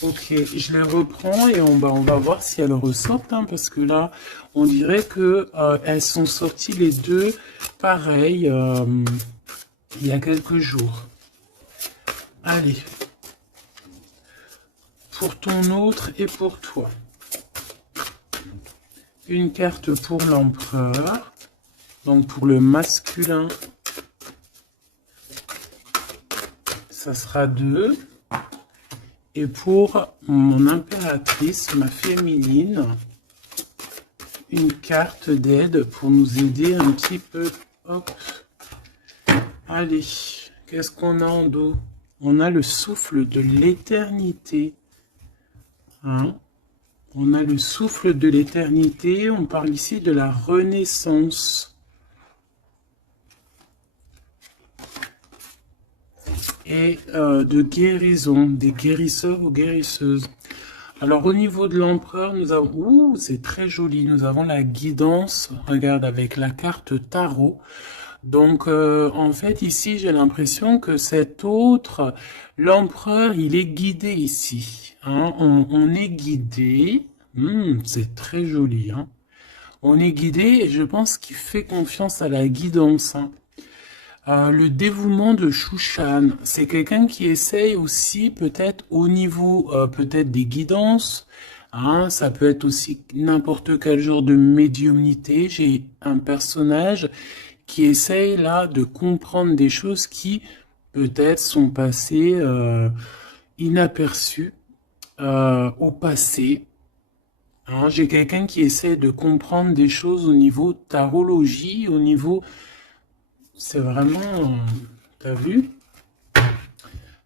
Ok, je les reprends et on va voir si elles ressortent, hein, parce que là, on dirait que elles sont sorties les deux pareilles il y a quelques jours. Allez, pour ton autre et pour toi. Une carte pour l'empereur, donc pour le masculin, ça sera 2. Et pour mon impératrice, ma féminine, une carte d'aide pour nous aider un petit peu. Hop. Allez, qu'est-ce qu'on a en dos? On a le souffle de l'éternité. Hein? On a le souffle de l'éternité. On parle ici de la renaissance. Et de guérison, des guérisseurs ou guérisseuses. Alors au niveau de l'empereur, nous avons, ouh, c'est très joli, nous avons la guidance, regarde, avec la carte tarot. Donc en fait ici j'ai l'impression que cet autre, l'empereur, il est guidé ici. Hein, on est guidé, c'est très joli. Hein. On est guidé et je pense qu'il fait confiance à la guidance. Hein. Le dévouement de Shushan, c'est quelqu'un qui essaye aussi peut-être au niveau peut-être des guidances, hein, ça peut être aussi n'importe quel genre de médiumnité. J'ai un personnage qui essaye là de comprendre des choses qui peut-être sont passées inaperçues au passé. Hein, j'ai quelqu'un qui essaie de comprendre des choses au niveau tarologie, au niveau... C'est vraiment... T'as vu?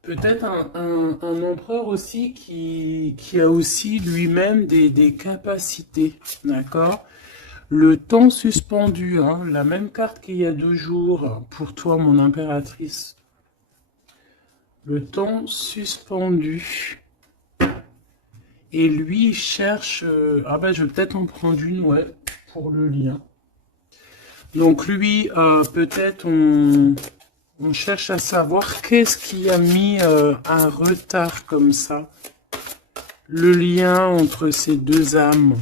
Peut-être un empereur aussi qui a aussi lui-même des capacités, d'accord? Le temps suspendu, hein, la même carte qu'il y a 2 jours, pour toi, mon impératrice. Le temps suspendu. Et lui, il cherche... ah ben, je vais peut-être en prendre une, ouais, pour le lien. Donc lui, peut-être on cherche à savoir qu'est-ce qui a mis un retard comme ça. Le lien entre ces deux âmes.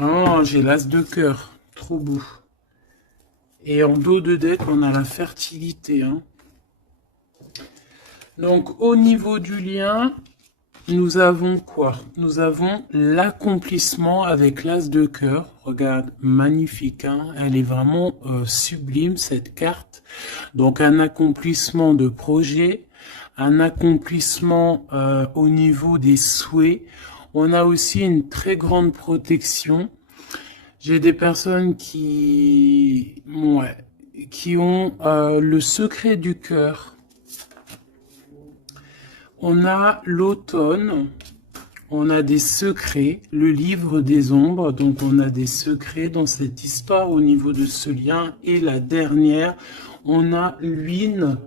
Oh, j'ai l'as de cœur. Trop beau. Et en dos de deck, on a la fertilité. Hein. Donc au niveau du lien... Nous avons quoi? Nous avons l'accomplissement avec l'as de cœur. Regarde, magnifique, hein, elle est vraiment sublime cette carte. Donc un accomplissement de projet, un accomplissement au niveau des souhaits. On a aussi une très grande protection. J'ai des personnes qui ont le secret du cœur. On a l'automne, on a des secrets, le livre des ombres, donc on a des secrets dans cette histoire au niveau de ce lien. Et la dernière, on a l'une,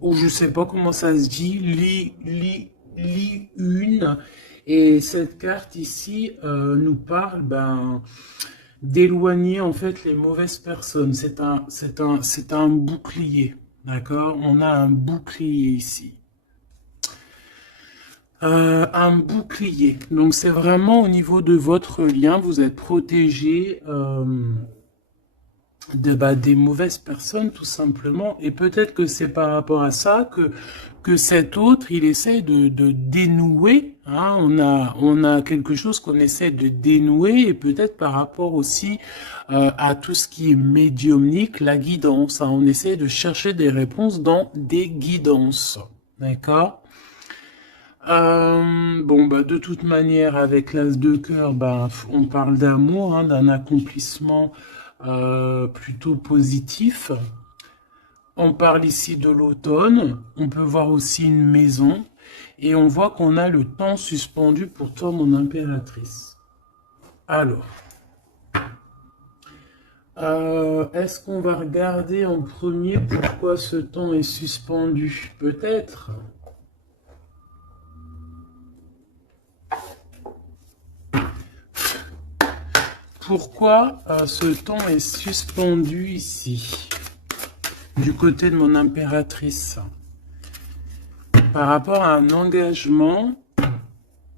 ou je sais pas comment ça se dit, une. Et cette carte ici nous parle d'éloigner en fait les mauvaises personnes. C'est un bouclier, d'accord? On a un bouclier ici. Un bouclier. Donc c'est vraiment au niveau de votre lien, vous êtes protégé des mauvaises personnes tout simplement. Et peut-être que c'est par rapport à ça que cet autre, il essaie de dénouer. Hein, on a quelque chose qu'on essaie de dénouer et peut-être par rapport aussi à tout ce qui est médiumnique, la guidance. Hein, on essaie de chercher des réponses dans des guidances. D'accord? De toute manière, avec l'as de cœur, on parle d'amour, hein, d'un accomplissement plutôt positif. On parle ici de l'automne. On peut voir aussi une maison. Et on voit qu'on a le temps suspendu pour toi, mon impératrice. Alors, est-ce qu'on va regarder en premier pourquoi ce temps est suspendu? Peut-être. Pourquoi ce temps est suspendu ici? du côté de mon impératrice. Par rapport à un engagement,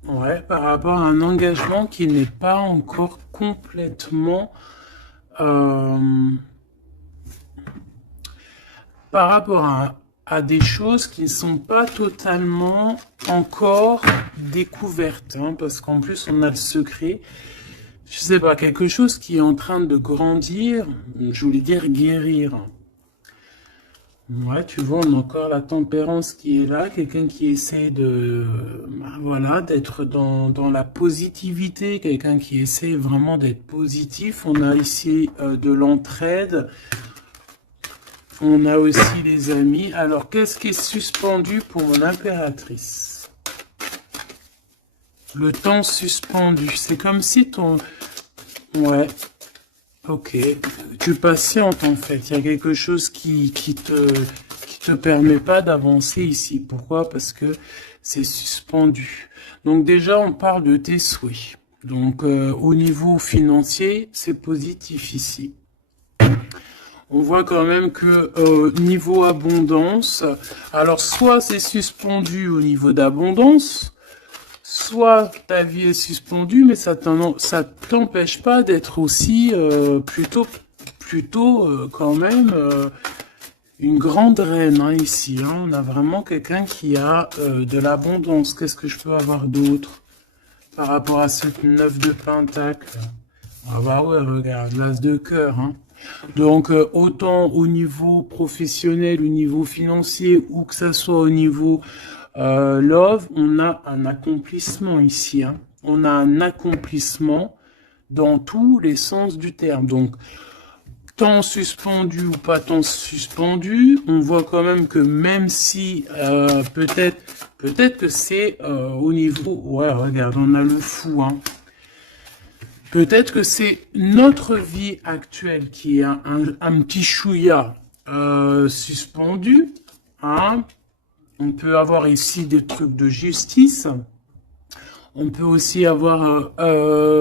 ouais, par rapport à un engagement qui n'est pas encore complètement... par rapport à des choses qui ne sont pas totalement encore découvertes, hein, parce qu'en plus on a le secret, je sais pas, quelque chose qui est en train de grandir, je voulais dire guérir. Ouais, tu vois, on a encore la tempérance qui est là, quelqu'un qui essaie de, voilà, d'être dans la positivité, quelqu'un qui essaie vraiment d'être positif. On a ici de l'entraide. On a aussi les amis. Alors, qu'est-ce qui est suspendu pour mon impératrice? Le temps suspendu. C'est comme si ton... Ouais. Ok. Tu patientes, en fait. Il y a quelque chose qui te permet pas d'avancer ici. Pourquoi? Parce que c'est suspendu. Donc, déjà, on parle de tes souhaits. Donc, au niveau financier, c'est positif ici. On voit quand même que niveau abondance, alors soit c'est suspendu au niveau d'abondance, soit ta vie est suspendue, mais ça t'empêche pas d'être aussi plutôt quand même une grande reine hein, ici. Hein. On a vraiment quelqu'un qui a de l'abondance. Qu'est-ce que je peux avoir d'autre par rapport à ce 9 de pentacle? Ah bah ouais, regarde, l'as de cœur. Hein. Donc, autant au niveau professionnel, au niveau financier, ou que ça soit au niveau love, on a un accomplissement ici. Hein. On a un accomplissement dans tous les sens du terme. Donc, temps suspendu ou pas temps suspendu, on voit quand même que même si peut-être que c'est au niveau... Ouais, regarde, on a le fou, hein. Peut-être que c'est notre vie actuelle qui est un petit chouïa suspendu. Hein. On peut avoir ici des trucs de justice. On peut aussi avoir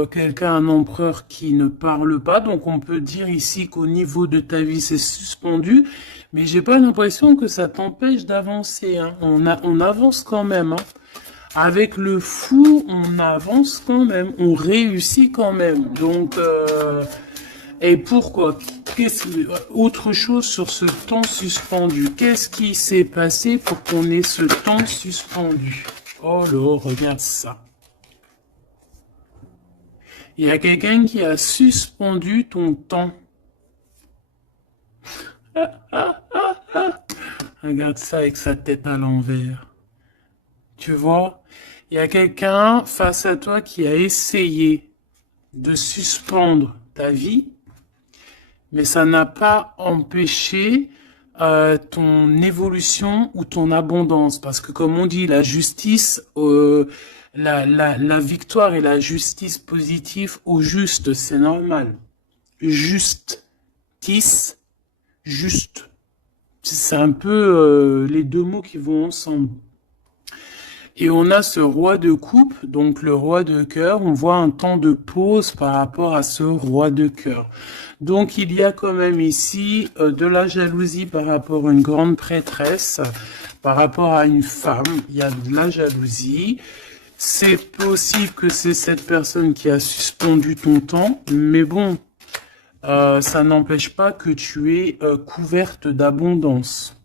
quelqu'un, un empereur qui ne parle pas. Donc on peut dire ici qu'au niveau de ta vie, c'est suspendu. Mais j'ai pas l'impression que ça t'empêche d'avancer. Hein. On avance quand même. Hein. Avec le fou, on avance quand même, on réussit quand même. Donc, et pourquoi? Autre chose sur ce temps suspendu. Qu'est-ce qui s'est passé pour qu'on ait ce temps suspendu? Oh là, regarde ça. Il y a quelqu'un qui a suspendu ton temps. Regarde ça avec sa tête à l'envers. Tu vois? Il y a quelqu'un face à toi qui a essayé de suspendre ta vie, mais ça n'a pas empêché ton évolution ou ton abondance. Parce que comme on dit, la justice, la victoire et la justice positive au juste, c'est normal. Justice, juste. C'est un peu les deux mots qui vont ensemble. Et on a ce roi de coupe, donc le roi de cœur. On voit un temps de pause par rapport à ce roi de cœur. Donc il y a quand même ici de la jalousie par rapport à une grande prêtresse, par rapport à une femme. Il y a de la jalousie. C'est possible que c'est cette personne qui a suspendu ton temps, mais bon, ça n'empêche pas que tu es couverte d'abondance.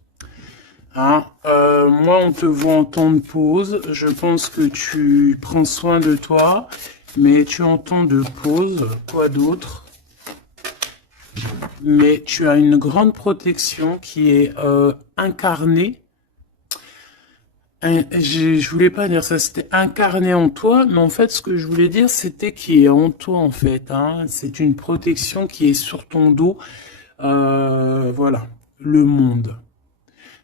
Hein, moi, on te voit en temps de pause. Je pense que tu prends soin de toi, mais tu es en temps de pause. Quoi d'autre? Mais tu as une grande protection qui est incarnée. Je voulais pas dire ça, c'était incarné en toi, mais en fait, ce que je voulais dire, c'était qui est en toi, en fait. Hein. C'est une protection qui est sur ton dos. Voilà, le monde.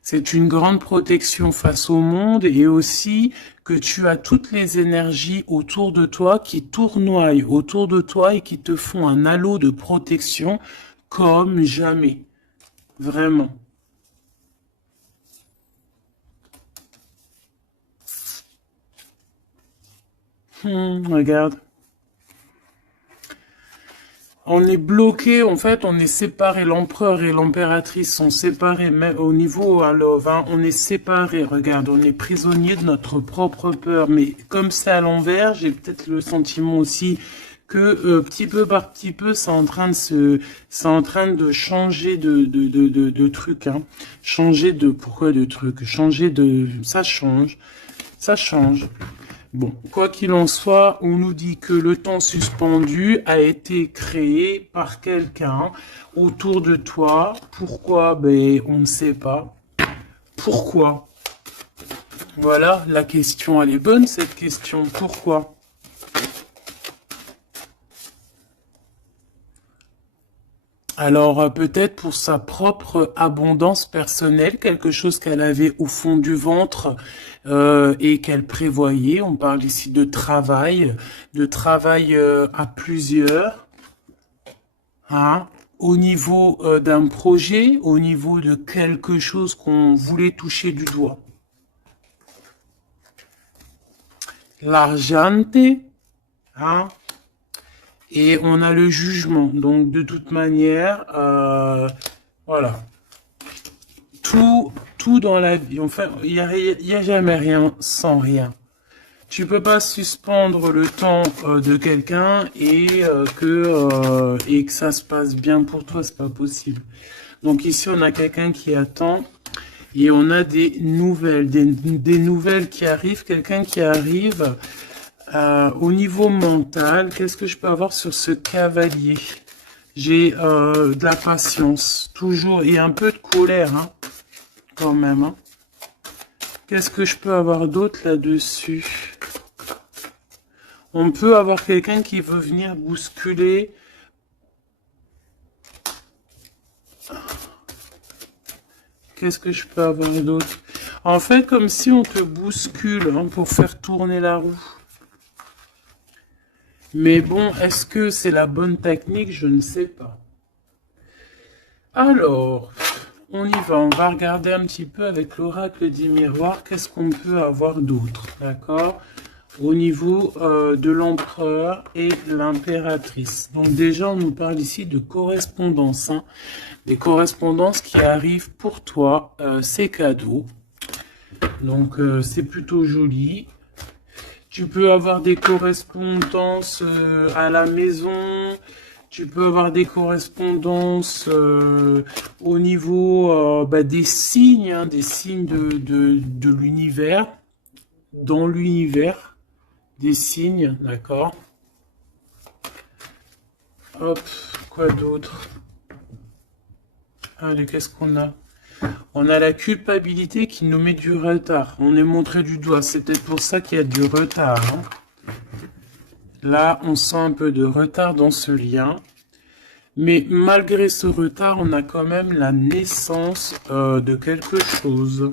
C'est une grande protection face au monde et aussi que tu as toutes les énergies autour de toi qui tournoient autour de toi et qui te font un halo de protection comme jamais. Vraiment. Regarde. On est bloqué, en fait, on est séparés. L'empereur et l'impératrice sont séparés, mais au niveau à Love, hein, on est séparés. Regarde, on est prisonnier de notre propre peur. Mais comme c'est à l'envers, j'ai peut-être le sentiment aussi que petit peu par petit peu, c'est en train de changer de truc, hein. Changer de, pourquoi de truc? Changer de, ça change. Bon, quoi qu'il en soit, on nous dit que le temps suspendu a été créé par quelqu'un autour de toi. Pourquoi? Ben, on ne sait pas. Pourquoi? Voilà, la question, elle est bonne, cette question. Pourquoi? Alors, peut-être pour sa propre abondance personnelle, quelque chose qu'elle avait au fond du ventre et qu'elle prévoyait. On parle ici de travail à plusieurs, hein, au niveau d'un projet, au niveau de quelque chose qu'on voulait toucher du doigt. L'argente, hein, et on a le jugement. Donc, de toute manière, voilà. Tout dans la vie, enfin, il y a jamais rien sans rien. Tu peux pas suspendre le temps de quelqu'un et que ça se passe bien pour toi, c'est pas possible. Donc ici, on a quelqu'un qui attend et on a des nouvelles, des nouvelles qui arrivent, quelqu'un qui arrive. Au niveau mental, qu'est-ce que je peux avoir sur ce cavalier? J'ai de la patience, toujours, et un peu de colère, hein, quand même. Hein. Qu'est-ce que je peux avoir d'autre là-dessus? On peut avoir quelqu'un qui veut venir bousculer. Qu'est-ce que je peux avoir d'autre? En fait, comme si on te bouscule hein, pour faire tourner la roue. Mais bon, est-ce que c'est la bonne technique? Je ne sais pas. Alors, on y va. On va regarder un petit peu avec l'oracle des miroirs. Qu'est-ce qu'on peut avoir d'autre? D'accord? Au niveau de l'empereur et l'impératrice. Donc déjà, on nous parle ici de correspondance. Hein. Des correspondances qui arrivent pour toi. C'est cadeau. Donc, c'est plutôt joli. Tu peux avoir des correspondances à la maison, tu peux avoir des correspondances au niveau des signes, hein, des signes de l'univers, dans l'univers, des signes, d'accord. Hop, quoi d'autre? Allez, qu'est-ce qu'on a? On a la culpabilité qui nous met du retard. On est montré du doigt. C'est peut-être pour ça qu'il y a du retard. Hein. Là, on sent un peu de retard dans ce lien. Mais malgré ce retard, on a quand même la naissance de quelque chose.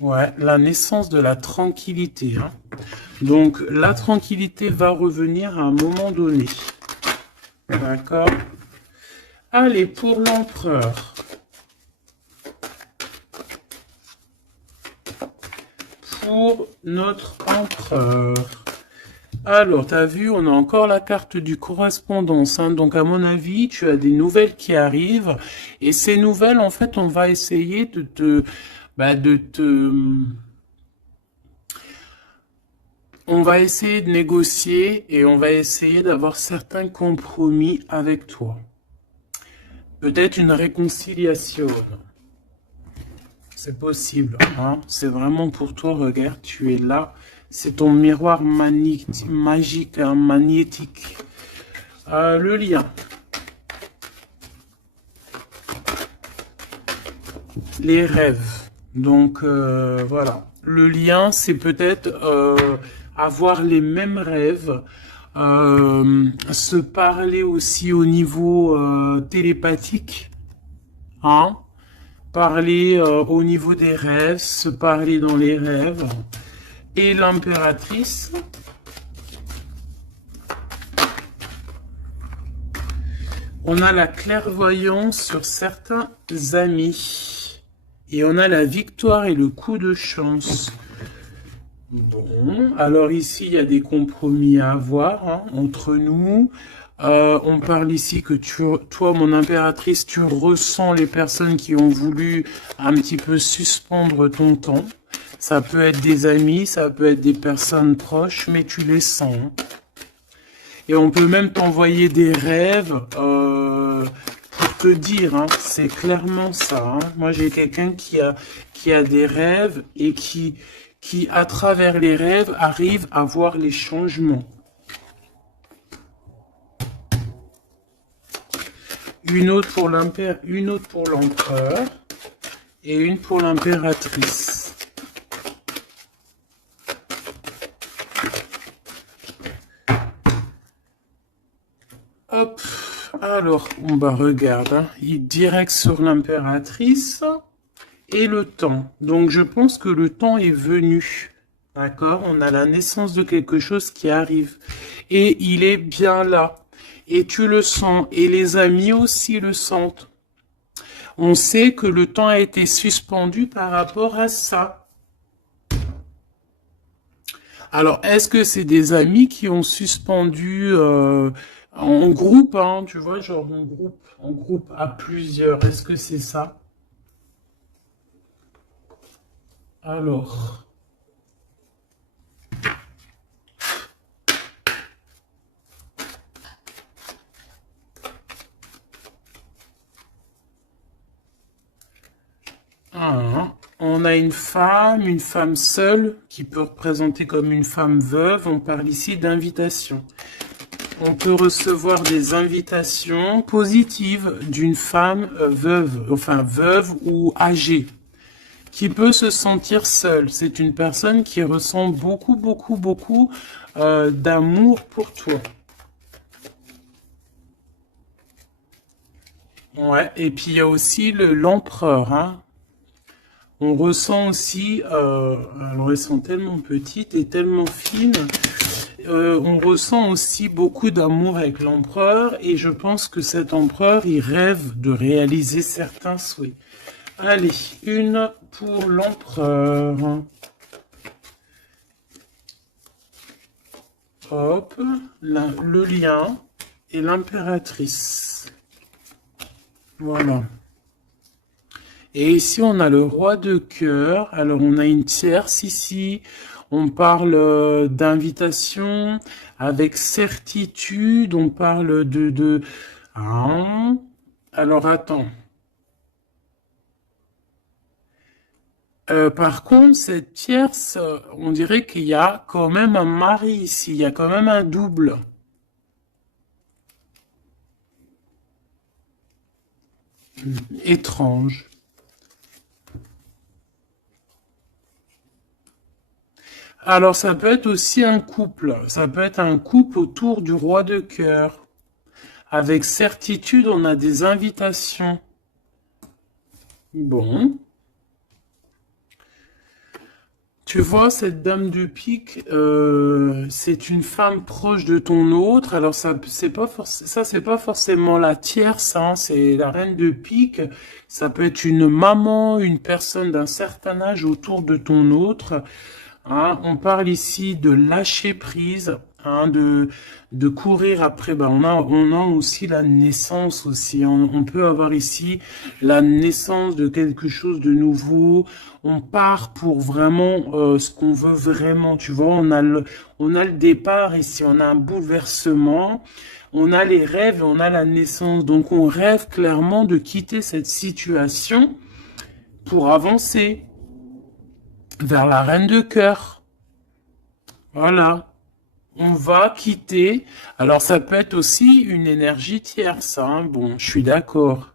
Ouais, la naissance de la tranquillité. Hein. Donc, la tranquillité va revenir à un moment donné. D'accord ? Allez, pour l'empereur. Pour notre empereur. Alors, tu as vu, on a encore la carte du correspondance. Hein. Donc, à mon avis, tu as des nouvelles qui arrivent. Et ces nouvelles, en fait, on va essayer de te... On va essayer de négocier et on va essayer d'avoir certains compromis avec toi. Peut-être une réconciliation. C'est possible. Hein? C'est vraiment pour toi. Regarde, tu es là. C'est ton miroir magique, hein, magnétique. Le lien. Les rêves. Donc, voilà. Le lien, c'est peut-être avoir les mêmes rêves. Se parler aussi au niveau télépathique, hein, parler au niveau des rêves, se parler dans les rêves. Et l'impératrice, on a la clairvoyance sur certains amis et on a la victoire et le coup de chance. Bon, alors ici, il y a des compromis à avoir hein, entre nous. On parle ici que toi, mon impératrice, tu ressens les personnes qui ont voulu un petit peu suspendre ton temps. Ça peut être des amis, ça peut être des personnes proches, mais tu les sens. Hein. Et on peut même t'envoyer des rêves pour te dire, hein, c'est clairement ça. Hein. Moi, j'ai quelqu'un qui a des rêves et qui, à travers les rêves, arrive à voir les changements. Une autre pour l'empereur et une pour l'impératrice. Hop, alors, on va regarder, hein. Il direct sur l'impératrice et le temps. Donc, je pense que le temps est venu. D'accord? On a la naissance de quelque chose qui arrive. Et il est bien là. Et tu le sens. Et les amis aussi le sentent. On sait que le temps a été suspendu par rapport à ça. Alors, est-ce que c'est des amis qui ont suspendu en groupe, hein, tu vois, genre en groupe à plusieurs. Est-ce que c'est ça? Alors, on a une femme seule, qui peut représenter comme une femme veuve. On parle ici d'invitation. On peut recevoir des invitations positives d'une femme veuve, enfin veuve ou âgée, qui peut se sentir seule. C'est une personne qui ressent beaucoup d'amour pour toi. Ouais, et puis il y a aussi l'empereur, hein. On ressent aussi, alors elles sont tellement petites et tellement fines, on ressent aussi beaucoup d'amour avec l'empereur et je pense que cet empereur, il rêve de réaliser certains souhaits. Allez, une pour l'empereur. Hop, le lien et l'impératrice. Voilà. Et ici, on a le roi de cœur. Alors, on a une tierce ici. On parle d'invitation avec certitude. On parle de... Ah. Alors, attends. Par contre, cette tierce, on dirait qu'il y a quand même un mari ici. Il y a quand même un double. Étrange. Alors, ça peut être aussi un couple. Ça peut être un couple autour du roi de cœur. Avec certitude, on a des invitations. Bon. Tu vois, cette dame de pique, c'est une femme proche de ton autre. Alors, ça, c'est pas forcément la tierce, hein, c'est la reine de pique. Ça peut être une maman, une personne d'un certain âge autour de ton autre. Hein, on parle ici de lâcher prise, hein, de courir après. Ben, on a aussi la naissance aussi. On peut avoir ici la naissance de quelque chose de nouveau. On part pour vraiment ce qu'on veut vraiment. Tu vois, on a le départ ici. On a un bouleversement. On a les rêves et on a la naissance. Donc, on rêve clairement de quitter cette situation pour avancer vers la reine de cœur. Voilà. On va quitter. Alors, ça peut être aussi une énergie tierce. Hein. Bon, je suis d'accord.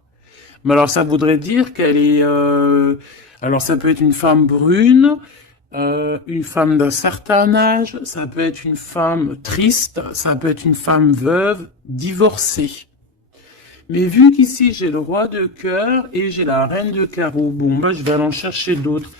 Mais alors, ça voudrait dire qu'elle est... alors, ça peut être une femme brune, une femme d'un certain âge, ça peut être une femme triste, ça peut être une femme veuve, divorcée. Mais vu qu'ici, j'ai le roi de cœur et j'ai la reine de carreau, bon, bah, je vais aller en chercher d'autres.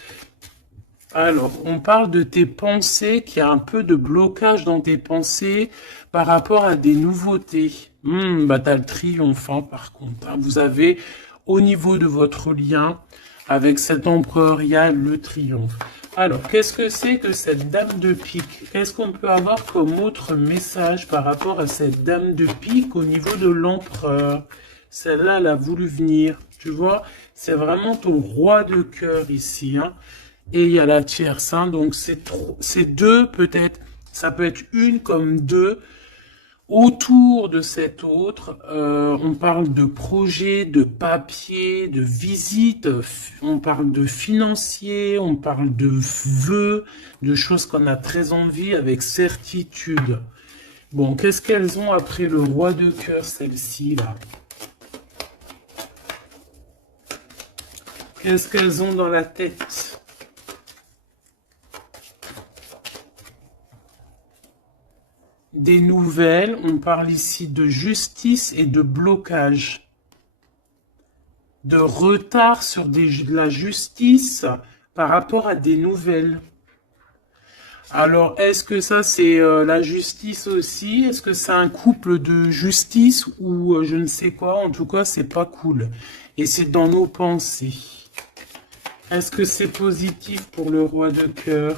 Alors, on parle de tes pensées, qu'il y a un peu de blocage dans tes pensées par rapport à des nouveautés. Bah, t'as le triomphant, par contre. Hein. Vous avez au niveau de votre lien. Avec cet empereur, il y a le triomphe. Alors, qu'est-ce que c'est que cette dame de pique? Qu'est-ce qu'on peut avoir comme autre message par rapport à cette dame de pique au niveau de l'empereur? Celle-là, elle a voulu venir. Tu vois, c'est vraiment ton roi de cœur ici. Hein. Et il y a la tierce. Hein, donc, c'est deux peut-être. Ça peut être une comme deux. Autour de cet autre, on parle de projet, de papier, de visite, on parle de financier, on parle de vœux, de choses qu'on a très envie avec certitude. Bon, qu'est-ce qu'elles ont après le roi de cœur, celles-ci, là? Qu'est-ce qu'elles ont dans la tête? Des nouvelles, on parle ici de justice et de blocage. De retard sur de la justice par rapport à des nouvelles. Alors, est-ce que ça c'est la justice aussi? Est-ce que c'est un couple de justice ou je ne sais quoi? En tout cas, c'est pas cool. Et c'est dans nos pensées. Est-ce que c'est positif pour le roi de cœur?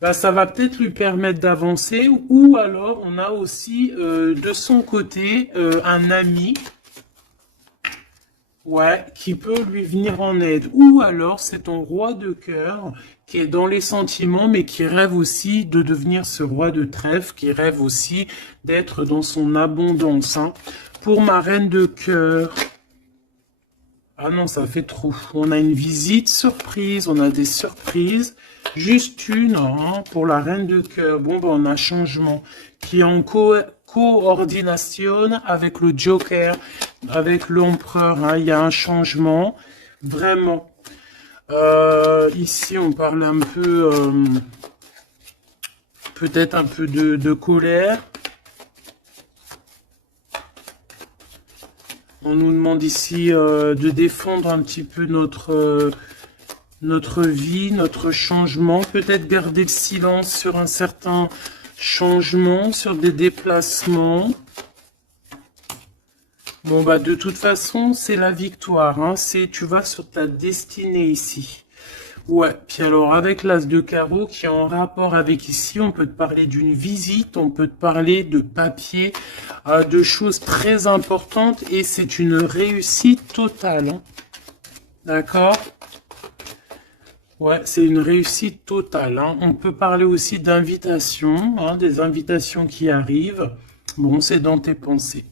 Bah, ça va peut-être lui permettre d'avancer, ou alors on a aussi de son côté un ami, ouais, qui peut lui venir en aide. Ou alors c'est ton roi de cœur qui est dans les sentiments, mais qui rêve aussi de devenir ce roi de trèfle, qui rêve aussi d'être dans son abondance. Hein. Pour ma reine de cœur, ah non, ça fait trop. On a une visite surprise, on a des surprises. Juste une, hein, pour la reine de cœur. Bon, ben, on a changement qui est en coordination avec le Joker, avec l'empereur. Hein, il y a un changement, vraiment. Ici, on parle un peu, peut-être un peu de colère. On nous demande ici de défendre un petit peu notre vie, notre changement, peut-être garder le silence sur un certain changement, sur des déplacements. Bon, bah, de toute façon, c'est la victoire, hein. Tu vas sur ta destinée ici. Ouais, puis alors, avec l'as de carreau qui est en rapport avec ici, on peut te parler d'une visite, on peut te parler de papier, de choses très importantes, et c'est une réussite totale, hein. D'accord ? Ouais, c'est une réussite totale. Hein. On peut parler aussi d'invitations, hein, des invitations qui arrivent. Bon, c'est dans tes pensées.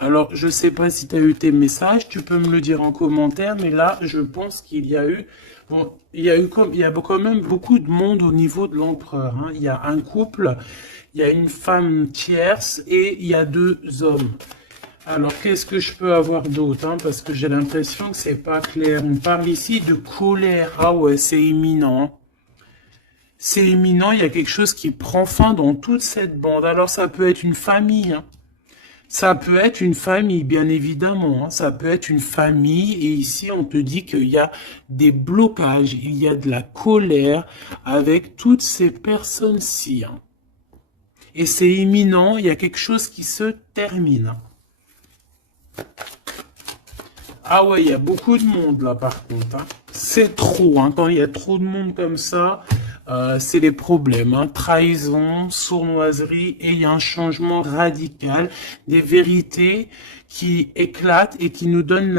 Alors, je sais pas si tu as eu tes messages, tu peux me le dire en commentaire, mais là, je pense qu'il y a eu... Bon, il y a quand même beaucoup de monde au niveau de l'empereur. Hein. Il y a un couple, il y a une femme tierce et il y a 2 hommes. Alors, qu'est-ce que je peux avoir d'autre, hein, parce que j'ai l'impression que c'est pas clair. On parle ici de colère. Ah ouais, c'est imminent. C'est imminent, il y a quelque chose qui prend fin dans toute cette bande. Alors, ça peut être une famille. Hein. Ça peut être une famille, bien évidemment. Hein. Ça peut être une famille. Et ici, on te dit qu'il y a des blocages. Il y a de la colère avec toutes ces personnes-ci. Hein. Et c'est imminent, il y a quelque chose qui se termine. Ah ouais, il y a beaucoup de monde là par contre. Hein. C'est trop, hein. Quand il y a trop de monde comme ça, c'est les problèmes. Hein. Trahison, sournoiserie, et il y a un changement radical, des vérités qui éclatent et qui nous donnent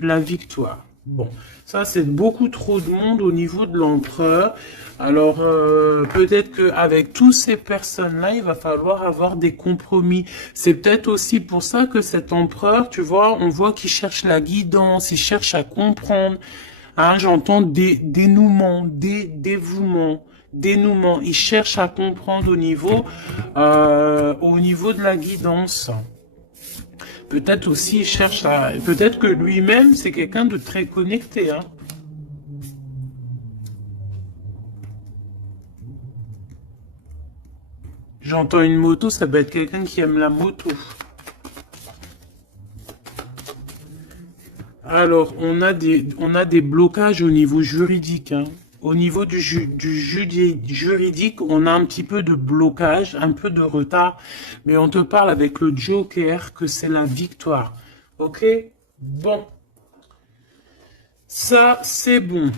la victoire. Bon, ça c'est beaucoup trop de monde au niveau de l'empereur. Alors, peut-être qu'avec toutes ces personnes-là, il va falloir avoir des compromis. C'est peut-être aussi pour ça que cet empereur, tu vois, on voit qu'il cherche la guidance, il cherche à comprendre. Hein, j'entends dénouement, dévouement, dénouement. Il cherche à comprendre au niveau de la guidance. Peut-être aussi, il cherche à... Peut-être que lui-même, c'est quelqu'un de très connecté, hein. J'entends une moto, ça peut être quelqu'un qui aime la moto. Alors, on a des blocages au niveau juridique. Hein. Au niveau du juridique, on a un petit peu de blocage, un peu de retard, mais on te parle avec le Joker que c'est la victoire. Ok? Bon. Ça, c'est bon.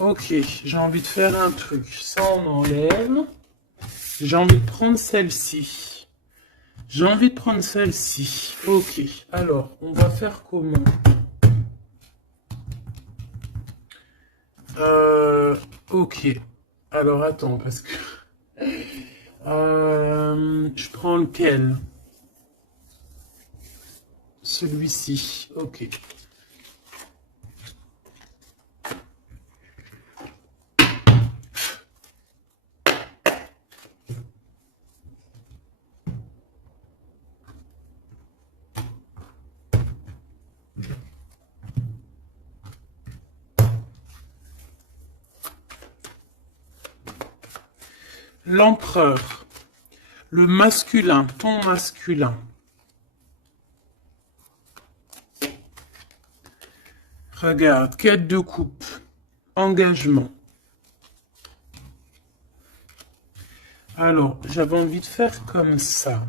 Ok, j'ai envie de faire un truc. Ça, on enlève. J'ai envie de prendre celle-ci. J'ai envie de prendre celle-ci. Ok, alors, on va faire comment? Ok. Alors, attends, parce que... je prends lequel? Celui-ci. Ok. L'empereur. Le masculin, ton masculin. Regarde, quête de coupe. Engagement. Alors, j'avais envie de faire comme ça.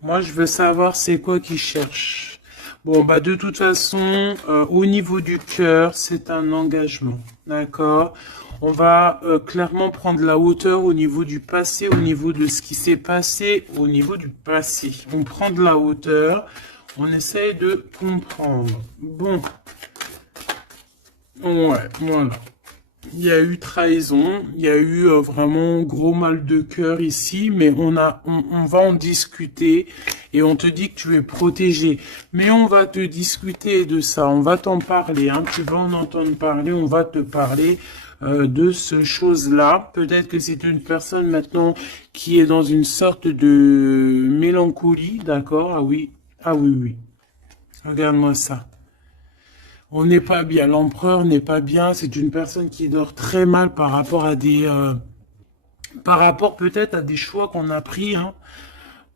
Moi, je veux savoir c'est quoi qu'il cherche. Bon, bah de toute façon, au niveau du cœur, c'est un engagement. D'accord? On va clairement prendre la hauteur au niveau du passé, au niveau de ce qui s'est passé, au niveau du passé. On prend de la hauteur, on essaye de comprendre. Bon. Ouais, voilà. Il y a eu trahison, il y a eu vraiment gros mal de cœur ici, mais on va en discuter et on te dit que tu es protégé. Mais on va te discuter de ça, on va t'en parler, hein, tu vas en entendre parler, on va te parler de ce chose-là. Peut-être que c'est une personne maintenant qui est dans une sorte de mélancolie, d'accord? Ah oui, oui. Regarde-moi ça. On n'est pas bien, l'empereur n'est pas bien, c'est une personne qui dort très mal par rapport à par rapport peut-être à des choix qu'on a pris, hein.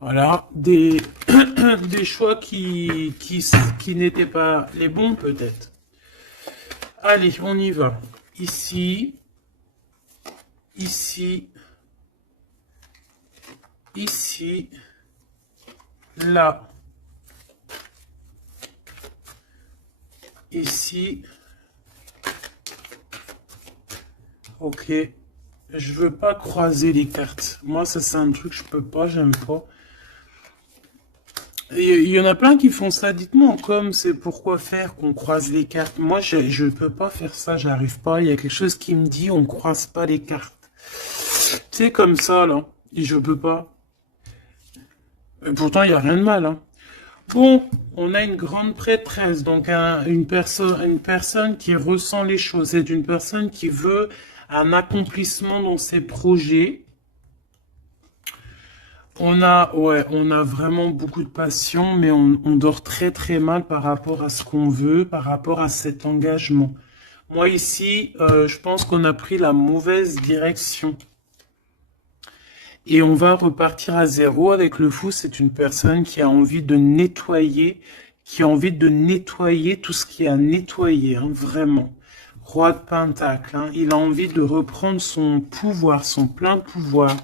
Voilà, des choix qui n'étaient pas les bons peut-être. Allez, on y va. Ici, ici, ici, là, ici. Ok. Je veux pas croiser les cartes. Moi, ça, c'est un truc que je peux pas, j'aime pas. Il y en a plein qui font ça. Dites-moi comme c'est pourquoi faire qu'on croise les cartes. Moi, je peux pas faire ça, j'arrive pas. Il y a quelque chose qui me dit on croise pas les cartes. C'est comme ça, là. Et je peux pas. Et pourtant, il y a rien de mal, hein. Bon, on a une grande prêtresse, donc une personne qui ressent les choses. C'est une personne qui veut un accomplissement dans ses projets. On a vraiment beaucoup de passion, mais on dort très très mal par rapport à ce qu'on veut, par rapport à cet engagement. Moi ici, je pense qu'on a pris la mauvaise direction. Et on va repartir à zéro avec le fou. C'est une personne qui a envie de nettoyer, qui a envie de nettoyer tout ce qui est à nettoyer, hein, vraiment. Roi de Pentacle, hein, il a envie de reprendre son pouvoir, son plein pouvoir.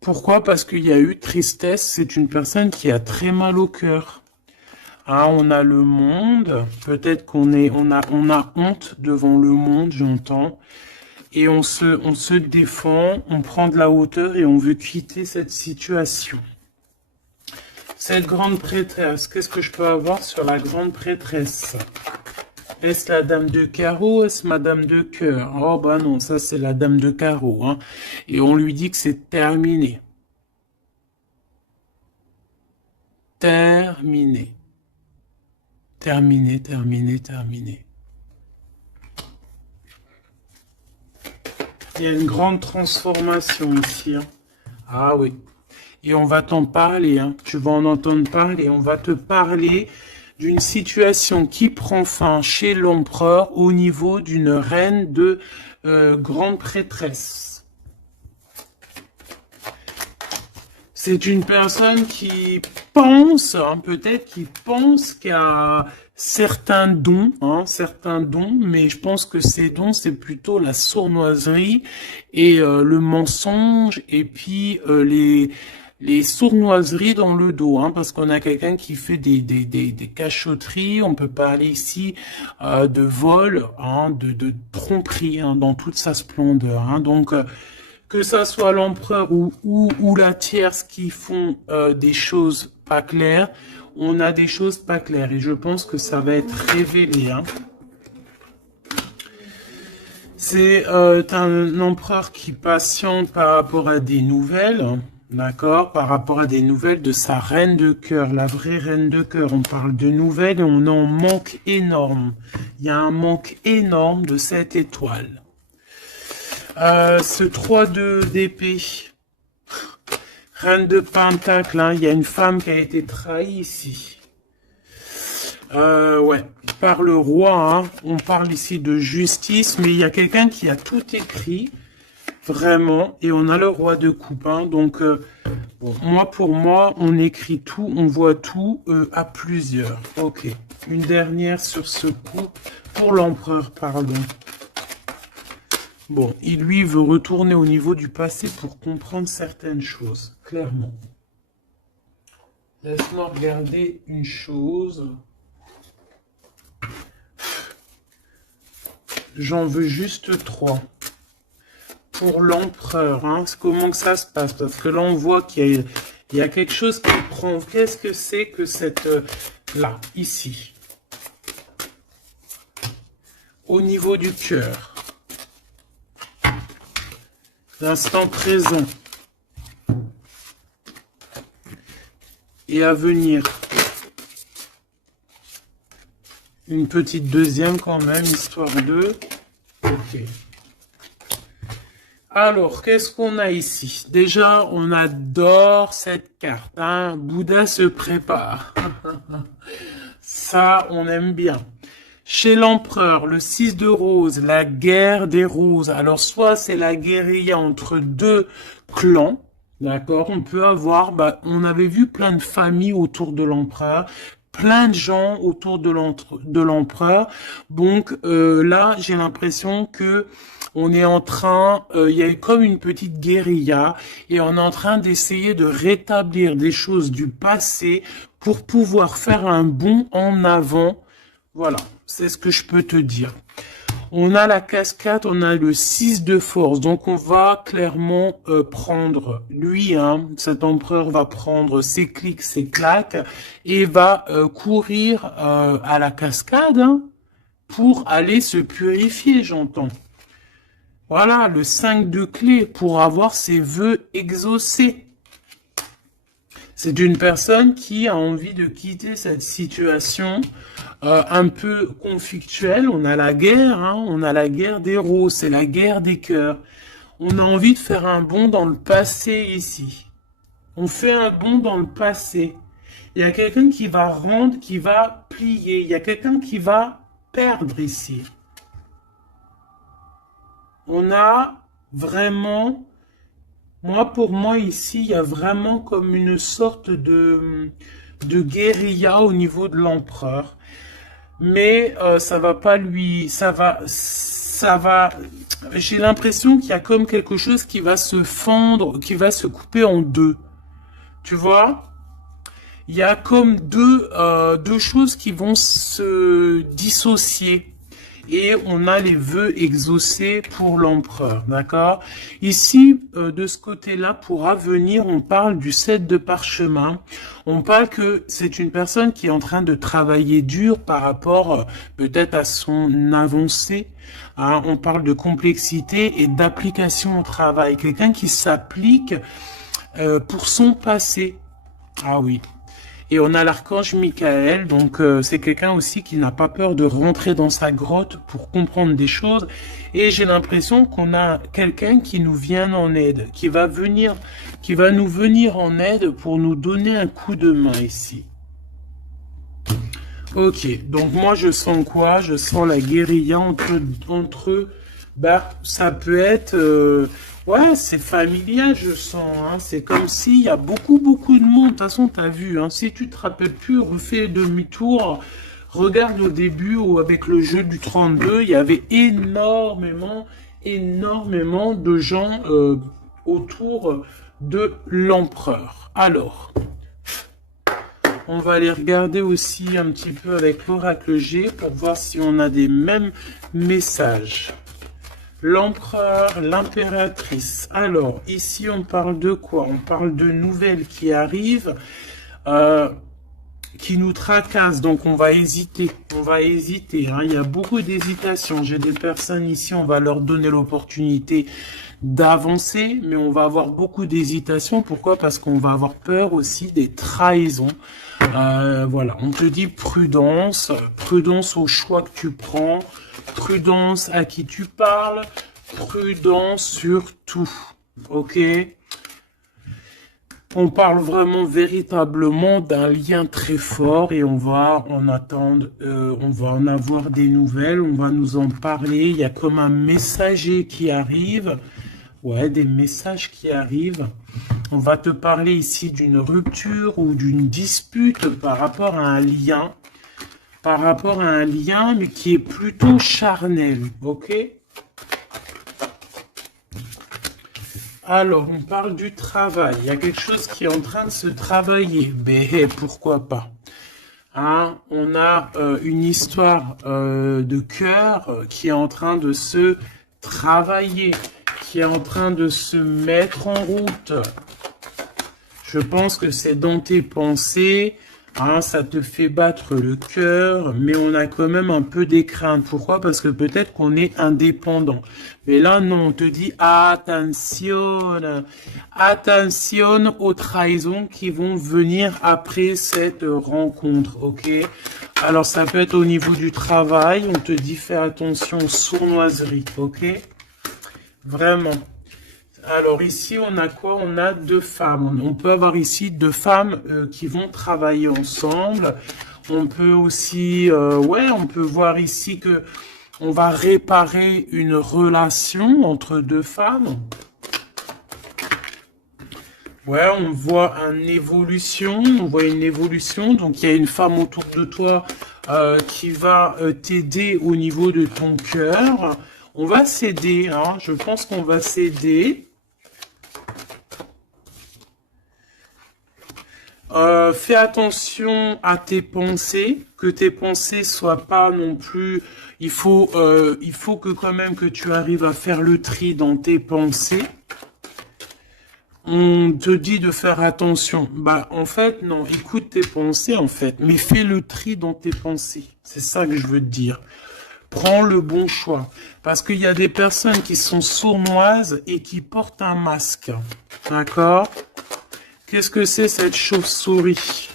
Pourquoi? Parce qu'il y a eu tristesse. C'est une personne qui a très mal au cœur. Ah, on a le monde. Peut-être on a honte devant le monde, j'entends. Et on se défend, on prend de la hauteur et on veut quitter cette situation. Cette grande prêtresse, qu'est-ce que je peux avoir sur la grande prêtresse? Est-ce la dame de carreau? Est-ce madame de cœur? Oh bah non, ça c'est la dame de carreau, hein. Et on lui dit que c'est terminé. Terminé. Terminé, terminé, terminé. Il y a une grande transformation ici, hein. Ah oui. Et on va t'en parler, hein. Tu vas en entendre parler. On va te parler d'une situation qui prend fin chez l'empereur au niveau d'une reine de grande prêtresse. C'est une personne qui pense, hein, peut-être qui pense qu'il y a certains dons, mais je pense que ces dons, c'est plutôt la sournoiserie et le mensonge, et puis les sournoiseries dans le dos, hein, parce qu'on a quelqu'un qui fait des cachotteries. On peut parler ici de vol, hein, de tromperie, hein, dans toute sa splendeur, hein. Donc, que ça soit l'empereur ou la tierce qui font des choses pas claires, on a des choses pas claires. Et je pense que ça va être révélé, hein. C'est un empereur qui patiente par rapport à des nouvelles, hein. D'accord, par rapport à des nouvelles de sa reine de cœur, la vraie reine de cœur. On parle de nouvelles et on en manque énorme. Il y a un manque énorme de cette étoile. Ce 3-2 d'épée, reine de pentacle, hein, il y a une femme qui a été trahie ici. Ouais, par le roi, hein, on parle ici de justice, mais il y a quelqu'un qui a tout écrit. Vraiment, et on a le roi de coupe, hein, donc bon, pour moi, on écrit tout, on voit tout à plusieurs. Ok, une dernière sur ce coup, pour l'empereur, pardon. Bon, il lui veut retourner au niveau du passé pour comprendre certaines choses, clairement. Laisse-moi regarder une chose. J'en veux juste 3. Pour l'empereur, hein, comment que ça se passe? Parce que là, on voit qu'il y a quelque chose qui prend. Qu'est-ce que c'est que cette... là, ici. Au niveau du cœur. L'instant présent. Et à venir. Une petite deuxième quand même, histoire de... Ok. Alors, qu'est-ce qu'on a ici? Déjà, on adore cette carte, hein. Bouddha se prépare. Ça, on aime bien. Chez l'empereur, le 6 de rose, la guerre des roses. Alors, soit c'est la guérilla entre deux clans, d'accord? On peut avoir, on avait vu plein de familles autour de l'empereur, plein de gens autour de l'empereur. Donc, là, j'ai l'impression que on est en train, il y a comme une petite guérilla, et on est en train d'essayer de rétablir des choses du passé pour pouvoir faire un bond en avant. Voilà, c'est ce que je peux te dire. On a la cascade, on a le 6 de force, donc on va clairement prendre, lui, hein, cet empereur va prendre ses clics, ses claques, et va courir à la cascade, hein, pour aller se purifier, j'entends. Voilà, le 5 de clé pour avoir ses vœux exaucés. C'est une personne qui a envie de quitter cette situation un peu conflictuelle. On a la guerre, hein, on a la guerre des roses, c'est la guerre des cœurs. On a envie de faire un bond dans le passé ici. On fait un bond dans le passé. Il y a quelqu'un qui va rendre, qui va plier. Il y a quelqu'un qui va perdre ici. On a vraiment, pour moi ici, il y a vraiment comme une sorte de guérilla au niveau de l'empereur. Mais ça va pas lui, ça va, j'ai l'impression qu'il y a comme quelque chose qui va se fendre, qui va se couper en deux. Tu vois? Il y a comme deux choses qui vont se dissocier. Et on a les vœux exaucés pour l'empereur, d'accord? Ici, de ce côté-là, pour avenir, on parle du 7 de parchemin. On parle que c'est une personne qui est en train de travailler dur par rapport peut-être à son avancée. Hein? On parle de complexité et d'application au travail. Quelqu'un qui s'applique pour son passé. Ah oui. Et on a l'archange Michael, donc c'est quelqu'un aussi qui n'a pas peur de rentrer dans sa grotte pour comprendre des choses. Et j'ai l'impression qu'on a quelqu'un qui nous vient en aide, qui va nous venir en aide pour nous donner un coup de main ici. Ok, donc moi je sens quoi? Je sens la guérilla entre Bah, ça peut être... ouais, c'est familial, je sens. Hein. C'est comme s'il y a beaucoup, beaucoup de monde. De toute façon, t'as vu. Hein. Si tu te rappelles plus, refais demi-tour. Regarde au début où avec le jeu du 32, il y avait énormément, énormément de gens autour de l'empereur. Alors, on va aller regarder aussi un petit peu avec l'oracle G pour voir si on a des mêmes messages. L'empereur, l'impératrice. Alors, ici, on parle de quoi? On parle de nouvelles qui arrivent, qui nous tracassent. Donc, on va hésiter. On va hésiter. Hein. Il y a beaucoup d'hésitation. J'ai des personnes ici, on va leur donner l'opportunité d'avancer, mais on va avoir beaucoup d'hésitation. Pourquoi? Parce qu'on va avoir peur aussi des trahisons. Voilà, on te dit prudence, prudence au choix que tu prends, prudence à qui tu parles, prudence sur tout, ok? On parle vraiment véritablement d'un lien très fort et on va en attendre, on va en avoir des nouvelles, on va nous en parler, il y a comme un messager qui arrive, ouais, des messages qui arrivent. On va te parler ici d'une rupture ou d'une dispute par rapport à un lien. Par rapport à un lien, mais qui est plutôt charnel. Ok? Alors, on parle du travail. Il y a quelque chose qui est en train de se travailler. Mais pourquoi pas? Hein, on a une histoire de cœur qui est en train de se travailler, qui est en train de se mettre en route. Je pense que c'est dans tes pensées, hein, ça te fait battre le cœur, mais on a quand même un peu des craintes. Pourquoi? Parce que peut-être qu'on est indépendant. Mais là, non, on te dit attention, attention aux trahisons qui vont venir après cette rencontre, ok? Alors, ça peut être au niveau du travail, on te dit fais attention aux sournoiseries, ok? Vraiment. Alors ici, on a quoi? On a deux femmes. On peut avoir ici deux femmes qui vont travailler ensemble. On peut aussi, ouais, on peut voir ici que on va réparer une relation entre deux femmes. Ouais, on voit une évolution. On voit une évolution. Donc il y a une femme autour de toi qui va t'aider au niveau de ton cœur. On va s'aider. Hein. Je pense qu'on va s'aider. Fais attention à tes pensées, que tes pensées soient pas non plus. Il faut que quand même que tu arrives à faire le tri dans tes pensées. On te dit de faire attention. Bah en fait non, écoute tes pensées en fait, mais fais le tri dans tes pensées. C'est ça que je veux te dire. Prends le bon choix, parce qu'il y a des personnes qui sont sournoises et qui portent un masque. D'accord? Qu'est-ce que c'est cette chauve-souris?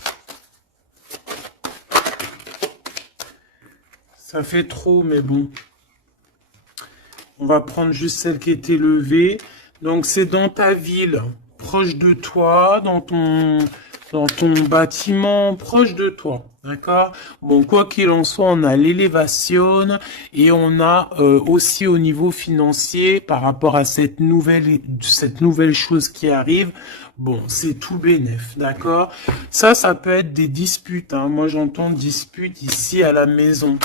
Ça fait trop, mais bon. On va prendre juste celle qui était levée. Donc, c'est dans ta ville, proche de toi, dans ton bâtiment, proche de toi. D'accord? Bon, quoi qu'il en soit, on a l'élévation et on a aussi au niveau financier, par rapport à cette nouvelle chose qui arrive, bon, c'est tout bénef, d'accord? Ça peut être des disputes. Hein. Moi, j'entends disputes ici à la maison.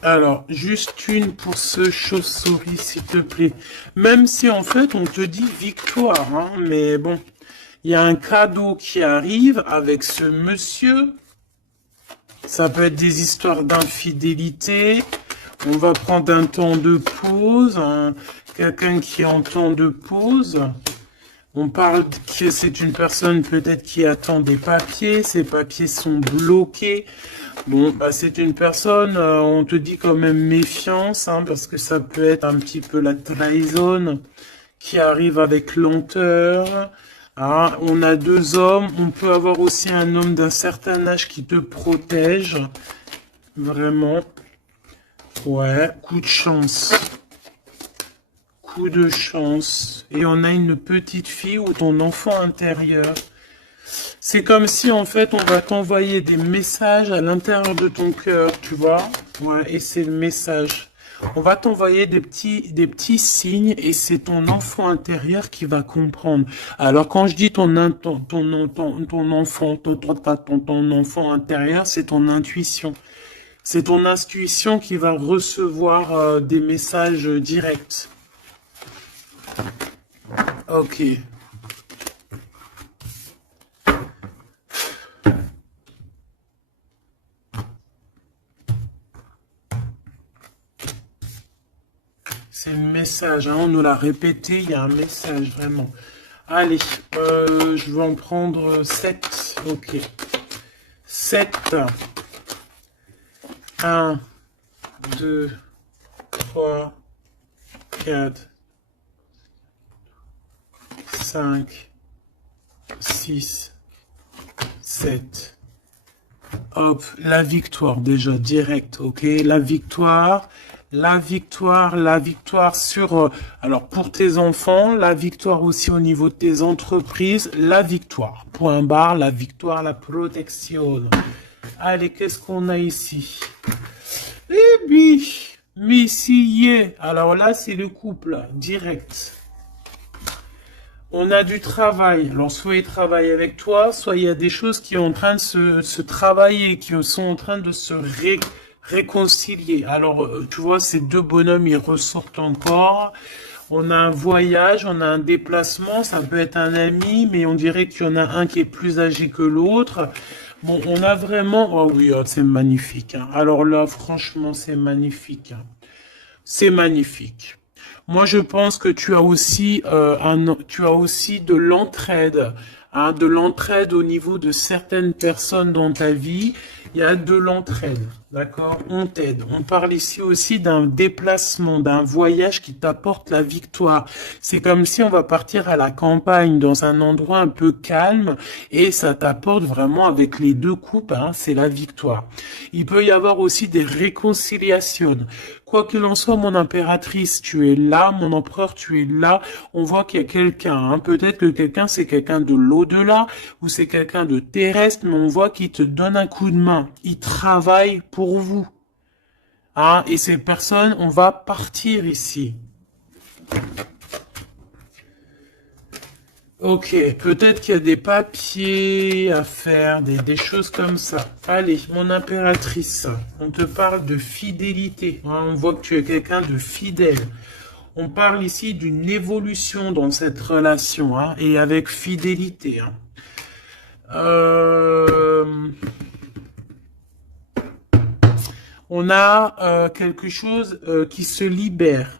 Alors, juste une pour ce chauve-souris, s'il te plaît. Même si, en fait, on te dit victoire, hein, mais bon. Il y a un cadeau qui arrive avec ce monsieur. Ça peut être des histoires d'infidélité. On va prendre un temps de pause. Hein, quelqu'un qui est en temps de pause. On parle que c'est une personne peut-être qui attend des papiers. Ces papiers sont bloqués. Bon, bah, c'est une personne, on te dit quand même méfiance, hein, parce que ça peut être un petit peu la trahison qui arrive avec lenteur. Hein. On a deux hommes, on peut avoir aussi un homme d'un certain âge qui te protège. Vraiment. Ouais, coup de chance. Coup de chance. Et on a une petite fille ou ton enfant intérieur. C'est comme si, en fait, on va t'envoyer des messages à l'intérieur de ton cœur, tu vois? Ouais, et c'est le message. On va t'envoyer des petits signes et c'est ton enfant intérieur qui va comprendre. Alors, quand je dis ton enfant, ton enfant intérieur, c'est ton intuition. C'est ton intuition qui va recevoir des messages directs. Ok. C'est le message, hein, on nous l'a répété, il y a un message, vraiment. Allez, je vais en prendre 7. Ok. 7. 1, 2, 3, 4, 5, 6, 7. Hop, la victoire déjà, direct, ok? La victoire sur, alors pour tes enfants, la victoire aussi au niveau de tes entreprises, la victoire, point barre, la victoire, la protection. Allez, qu'est-ce qu'on a ici? Eh bien, Messier, alors là, c'est le couple, direct. On a du travail. Alors, soit il travaille avec toi, soit il y a des choses qui sont en train de se travailler, qui sont en train de se réconcilier. Alors, tu vois, ces deux bonhommes, ils ressortent encore. On a un voyage, on a un déplacement, ça peut être un ami, mais on dirait qu'il y en a un qui est plus âgé que l'autre. Bon, on a vraiment... Oh oui, oh, c'est magnifique, hein. Alors là, franchement, c'est magnifique, hein. C'est magnifique. Moi, je pense que tu as aussi de l'entraide, hein, de l'entraide au niveau de certaines personnes dans ta vie. Il y a de l'entraide, d'accord? On t'aide. On parle ici aussi d'un déplacement, d'un voyage qui t'apporte la victoire. C'est comme si on va partir à la campagne, dans un endroit un peu calme, et ça t'apporte vraiment avec les deux coupes, hein, c'est la victoire. Il peut y avoir aussi des réconciliations. Quoi qu'il en soit, mon impératrice, tu es là, mon empereur, tu es là. On voit qu'il y a quelqu'un, hein. Peut-être que quelqu'un, c'est quelqu'un de l'au-delà, ou c'est quelqu'un de terrestre, mais on voit qu'il te donne un coup de main. Il travaille pour vous. Hein, et ces personnes, on va partir ici. Ok, peut-être qu'il y a des papiers à faire, des choses comme ça. Allez, mon impératrice, on te parle de fidélité. Hein, on voit que tu es quelqu'un de fidèle. On parle ici d'une évolution dans cette relation, hein, et avec fidélité. Hein. On a quelque chose qui se libère.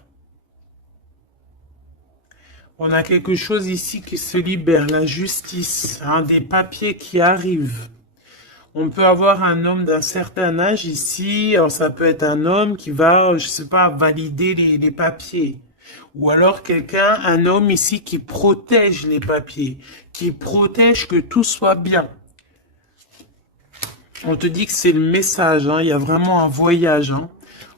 On a quelque chose ici qui se libère, la justice, hein, des papiers qui arrivent. On peut avoir un homme d'un certain âge ici, alors ça peut être un homme qui va, je sais pas, valider les papiers. Ou alors quelqu'un, un homme ici qui protège les papiers, qui protège que tout soit bien. On te dit que c'est le message, hein, il y a vraiment un voyage, hein.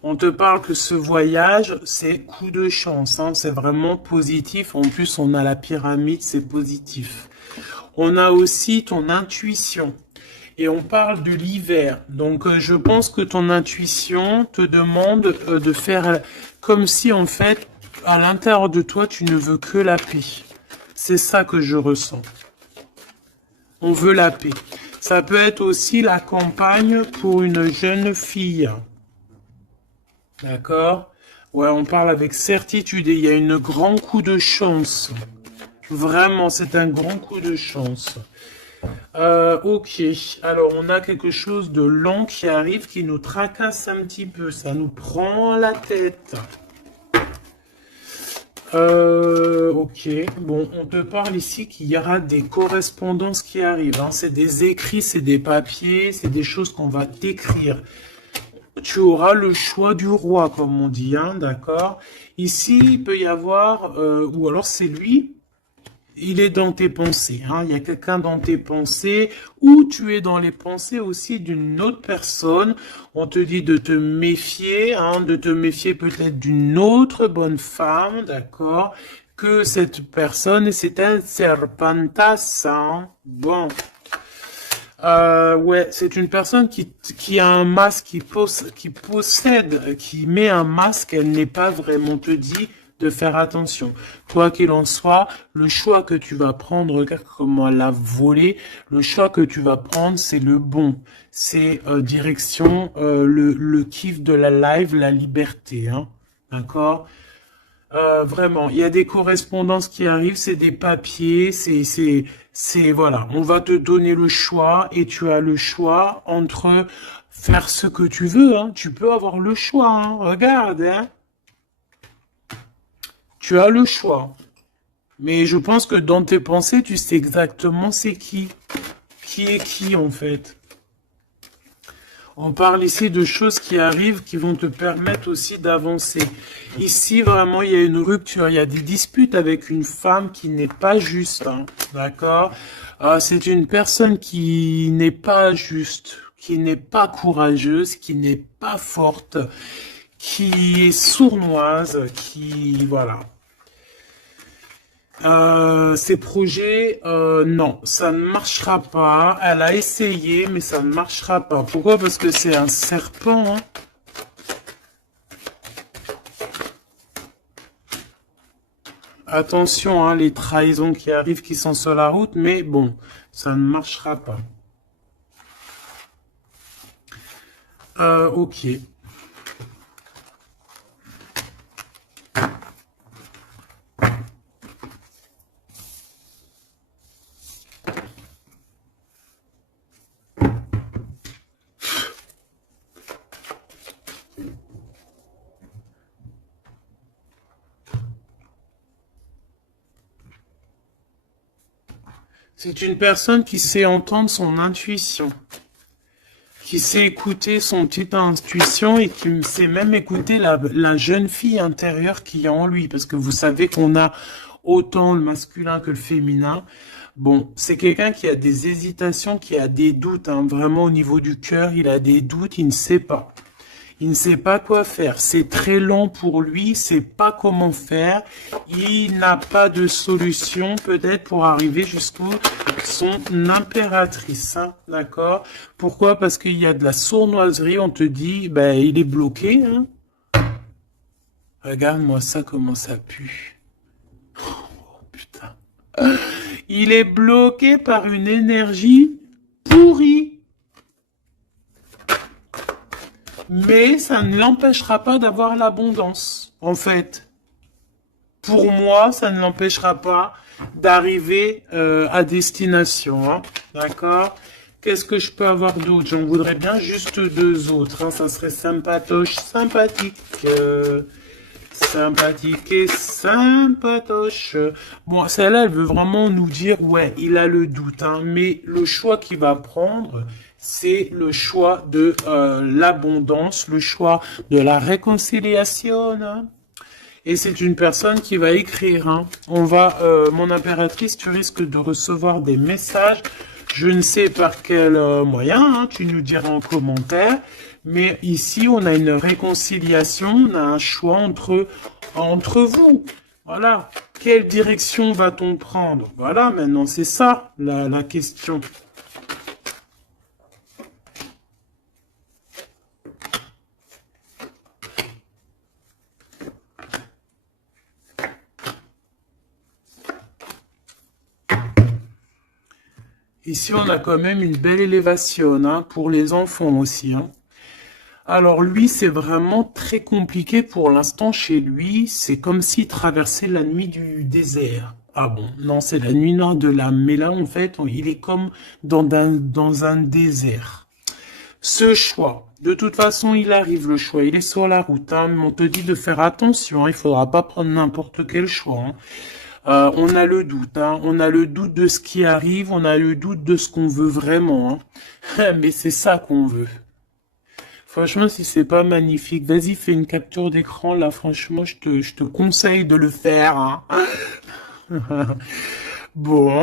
On te parle que ce voyage, c'est coup de chance, hein, c'est vraiment positif. En plus, on a la pyramide, c'est positif. On a aussi ton intuition. Et on parle de l'hiver. Donc, je pense que ton intuition te demande de faire comme si, en fait, à l'intérieur de toi, tu ne veux que la paix. C'est ça que je ressens. On veut la paix. Ça peut être aussi la campagne pour une jeune fille. D'accord? Ouais, on parle avec certitude et il y a un grand coup de chance. Vraiment, c'est un grand coup de chance. Ok, alors on a quelque chose de lent qui arrive, qui nous tracasse un petit peu. Ça nous prend la tête. Ok, bon, on te parle ici qu'il y aura des correspondances qui arrivent. Hein. C'est des écrits, c'est des papiers, c'est des choses qu'on va t'écrire. Tu auras le choix du roi, comme on dit, hein, d'accord? Ici, il peut y avoir, ou alors c'est lui, il est dans tes pensées, hein, il y a quelqu'un dans tes pensées, ou tu es dans les pensées aussi d'une autre personne. On te dit de te méfier, hein, de te méfier peut-être d'une autre bonne femme, d'accord? Que cette personne, c'est un serpentas, hein. Bon. Ouais, c'est une personne qui a un masque, qui possède, qui met un masque, elle n'est pas vraiment te dit de faire attention. Quoi qu'il en soit, le choix que tu vas prendre, regarde comment elle a volé, le choix que tu vas prendre, c'est le bon. C'est direction le kiff de la live, la liberté, hein. D'accord? Vraiment, il y a des correspondances qui arrivent, c'est des papiers, voilà. On va te donner le choix et tu as le choix entre faire ce que tu veux, hein. Tu peux avoir le choix, hein. Regarde, hein. Tu as le choix. Mais je pense que dans tes pensées, tu sais exactement c'est qui. Qui est qui, en fait. On parle ici de choses qui arrivent qui vont te permettre aussi d'avancer. Ici, vraiment, il y a une rupture. Il y a des disputes avec une femme qui n'est pas juste. Hein, d'accord? C'est une personne qui n'est pas juste, qui n'est pas courageuse, qui n'est pas forte, qui est sournoise, qui... Voilà. Ces projets, non, ça ne marchera pas. Elle a essayé, mais ça ne marchera pas. Pourquoi? Parce que c'est un serpent, hein. Attention, hein, les trahisons qui arrivent, qui sont sur la route, mais bon, ça ne marchera pas. Ok. C'est une personne qui sait entendre son intuition, qui sait écouter son petite intuition et qui sait même écouter la jeune fille intérieure qui est en lui. Parce que vous savez qu'on a autant le masculin que le féminin. Bon, c'est quelqu'un qui a des hésitations, qui a des doutes, hein, vraiment au niveau du cœur, il a des doutes, il ne sait pas. Il ne sait pas quoi faire. C'est très lent pour lui. Il ne sait pas comment faire. Il n'a pas de solution peut-être pour arriver jusqu'au son impératrice. Hein, d'accord? Pourquoi? Parce qu'il y a de la sournoiserie. On te dit, ben, il est bloqué. Hein. Regarde-moi ça, comment ça pue. Oh, putain. Il est bloqué par une énergie pourrie. Mais ça ne l'empêchera pas d'avoir l'abondance, en fait. Pour moi, ça ne l'empêchera pas d'arriver à destination. Hein. D'accord? Qu'est-ce que je peux avoir d'autre? J'en voudrais bien juste deux autres. Hein. Ça serait sympatoche, sympathique. Sympathique et sympatoche. Bon, celle-là, elle veut vraiment nous dire, ouais, il a le doute, hein, mais le choix qu'il va prendre, c'est le choix de l'abondance, le choix de la réconciliation. Hein. Et c'est une personne qui va écrire. Hein. Mon impératrice, tu risques de recevoir des messages. Je ne sais par quel moyen, hein, tu nous diras en commentaire. Mais ici, on a une réconciliation, on a un choix entre vous. Voilà. Quelle direction va-t-on prendre? Voilà, maintenant, c'est ça la question. Ici, on a quand même une belle élévation hein, pour les enfants aussi. Hein. Alors lui, c'est vraiment très compliqué pour l'instant chez lui. C'est comme s'il traversait la nuit du désert. Ah bon, non, c'est la nuit noire de l'âme. Mais là, en fait, il est comme dans un désert. Ce choix, de toute façon, il arrive le choix. Il est sur la route. Hein, mais on te dit de faire attention. Hein, il faudra pas prendre n'importe quel choix. Hein. On a le doute, hein. On a le doute de ce qui arrive, on a le doute de ce qu'on veut vraiment. Hein. Mais c'est ça qu'on veut. Franchement, si c'est pas magnifique, vas-y, fais une capture d'écran, là, franchement, je te conseille de le faire. Hein. Bon,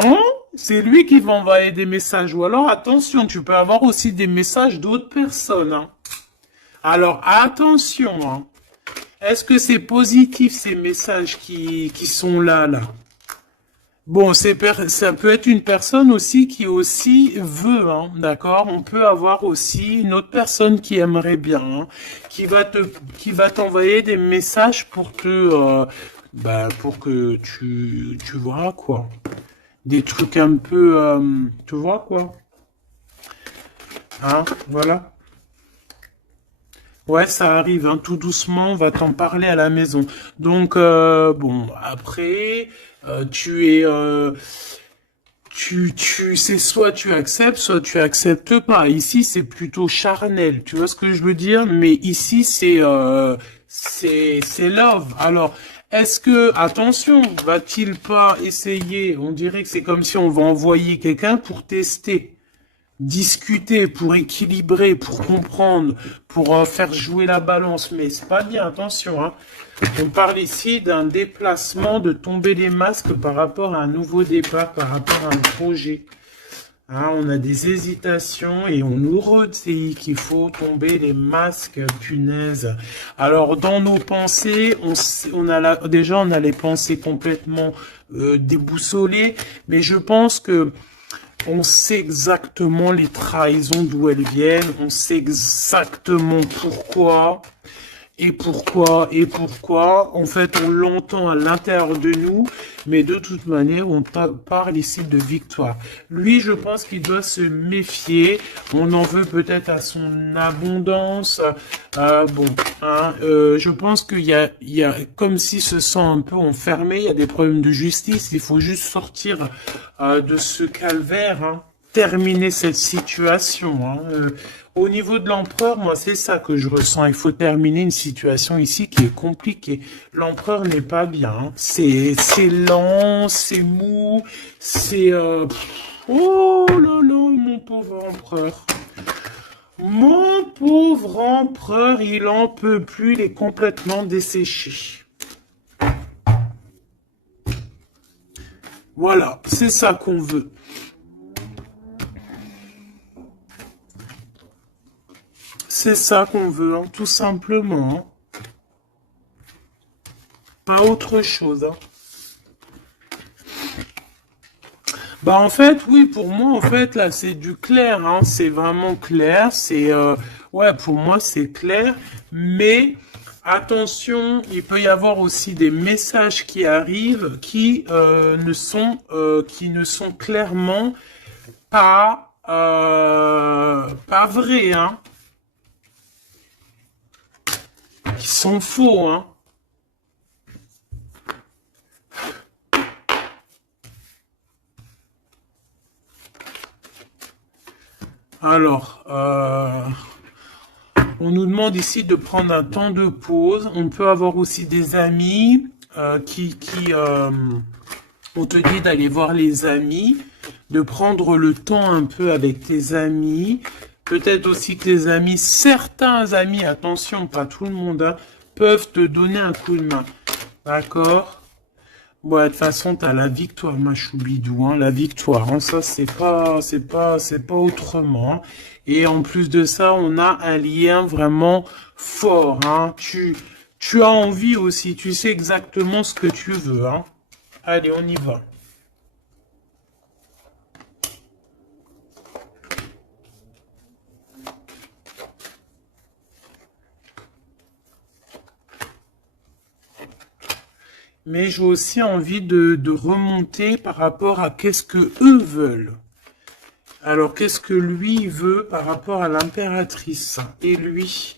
c'est lui qui va envoyer des messages. Ou alors, attention, tu peux avoir aussi des messages d'autres personnes. Hein. Alors, attention, hein. Est-ce que c'est positif ces messages qui sont là? Bon, ça peut être une personne aussi qui aussi veut, hein, d'accord? On peut avoir aussi une autre personne qui aimerait bien, hein, qui va t'envoyer des messages pour pour que tu vois quoi. Des trucs un peu, tu vois quoi? Hein, voilà. Ouais, ça arrive, hein, tout doucement, on va t'en parler à la maison. Donc, bon, après, tu es, c'est soit tu acceptes pas. Ici, c'est plutôt charnel, tu vois ce que je veux dire? Mais ici, c'est love. Alors, est-ce que, attention, va-t-il pas essayer? On dirait que c'est comme si on va envoyer quelqu'un pour tester, discuter, pour équilibrer, pour comprendre, pour faire jouer la balance. Mais c'est pas bien, attention, hein. On parle ici d'un déplacement, de tomber les masques par rapport à un nouveau départ, par rapport à un projet. Hein, on a des hésitations et on nous redit qu'il faut tomber les masques, punaise. Alors, dans nos pensées, déjà, on a les pensées complètement déboussolées, mais je pense que on sait exactement les trahisons d'où elles viennent, on sait exactement pourquoi. Et pourquoi, en fait, on l'entend à l'intérieur de nous, mais de toute manière, on parle ici de victoire. Lui, je pense qu'il doit se méfier, on en veut peut-être à son abondance, bon, hein, je pense il y a, comme s'il se sent un peu enfermé, il y a des problèmes de justice, il faut juste sortir de ce calvaire, hein, terminer cette situation, hein, au niveau de l'empereur, moi, c'est ça que je ressens. Il faut terminer une situation ici qui est compliquée. L'empereur n'est pas bien, hein. C'est lent, c'est mou, c'est... Oh là là, mon pauvre empereur. Mon pauvre empereur, il en peut plus, il est complètement desséché. Voilà, c'est ça qu'on veut. C'est ça qu'on veut, hein, tout simplement, hein. Pas autre chose, hein. Bah en fait, oui, pour moi, en fait, là, c'est du clair, hein, c'est vraiment clair, ouais, pour moi, c'est clair, mais attention, il peut y avoir aussi des messages qui arrivent qui ne sont clairement pas vrais, hein, qui sont faux, hein. Alors, on nous demande ici de prendre un temps de pause. On peut avoir aussi des amis on te dit d'aller voir les amis, de prendre le temps un peu avec tes amis. Peut-être aussi que tes amis, certains amis, attention, pas tout le monde, hein, peuvent te donner un coup de main. D'accord? Bon, de toute façon, t'as la victoire, ma choubidou, hein, la victoire, hein, ça, c'est pas autrement, hein. Et en plus de ça, on a un lien vraiment fort, hein. Tu as envie aussi, tu sais exactement ce que tu veux, hein. Allez, on y va. Mais j'ai aussi envie de remonter par rapport à qu'est-ce que eux veulent. Alors, qu'est-ce que lui veut par rapport à l'impératrice et lui?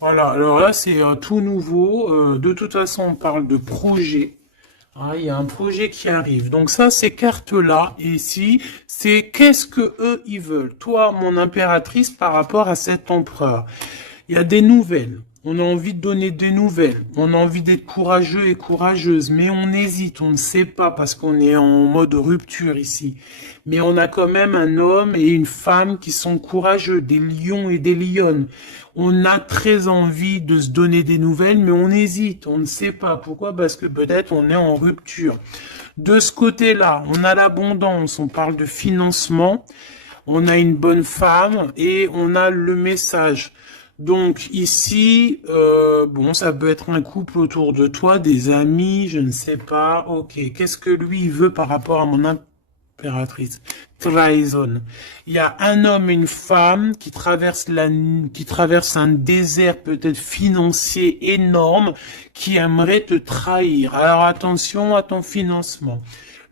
Voilà, alors là, c'est tout nouveau. De toute façon, on parle de projet. Ah, il y a un projet qui arrive. Donc ça, ces cartes-là, ici, c'est qu'est-ce que eux, ils veulent. Toi, mon impératrice, par rapport à cet empereur. Il y a des nouvelles. On a envie de donner des nouvelles. On a envie d'être courageux et courageuse. Mais on hésite, on ne sait pas parce qu'on est en mode rupture ici. Mais on a quand même un homme et une femme qui sont courageux, des lions et des lionnes. On a très envie de se donner des nouvelles, mais on hésite, on ne sait pas. Pourquoi? Parce que peut-être on est en rupture. De ce côté-là, on a l'abondance, on parle de financement, on a une bonne femme et on a le message. Donc ici, bon, ça peut être un couple autour de toi, des amis, je ne sais pas. Ok, qu'est-ce que lui il veut par rapport à mon impératrice? Trahison. Il y a un homme et une femme qui traversent un désert peut-être financier énorme, qui aimerait te trahir. Alors attention à ton financement.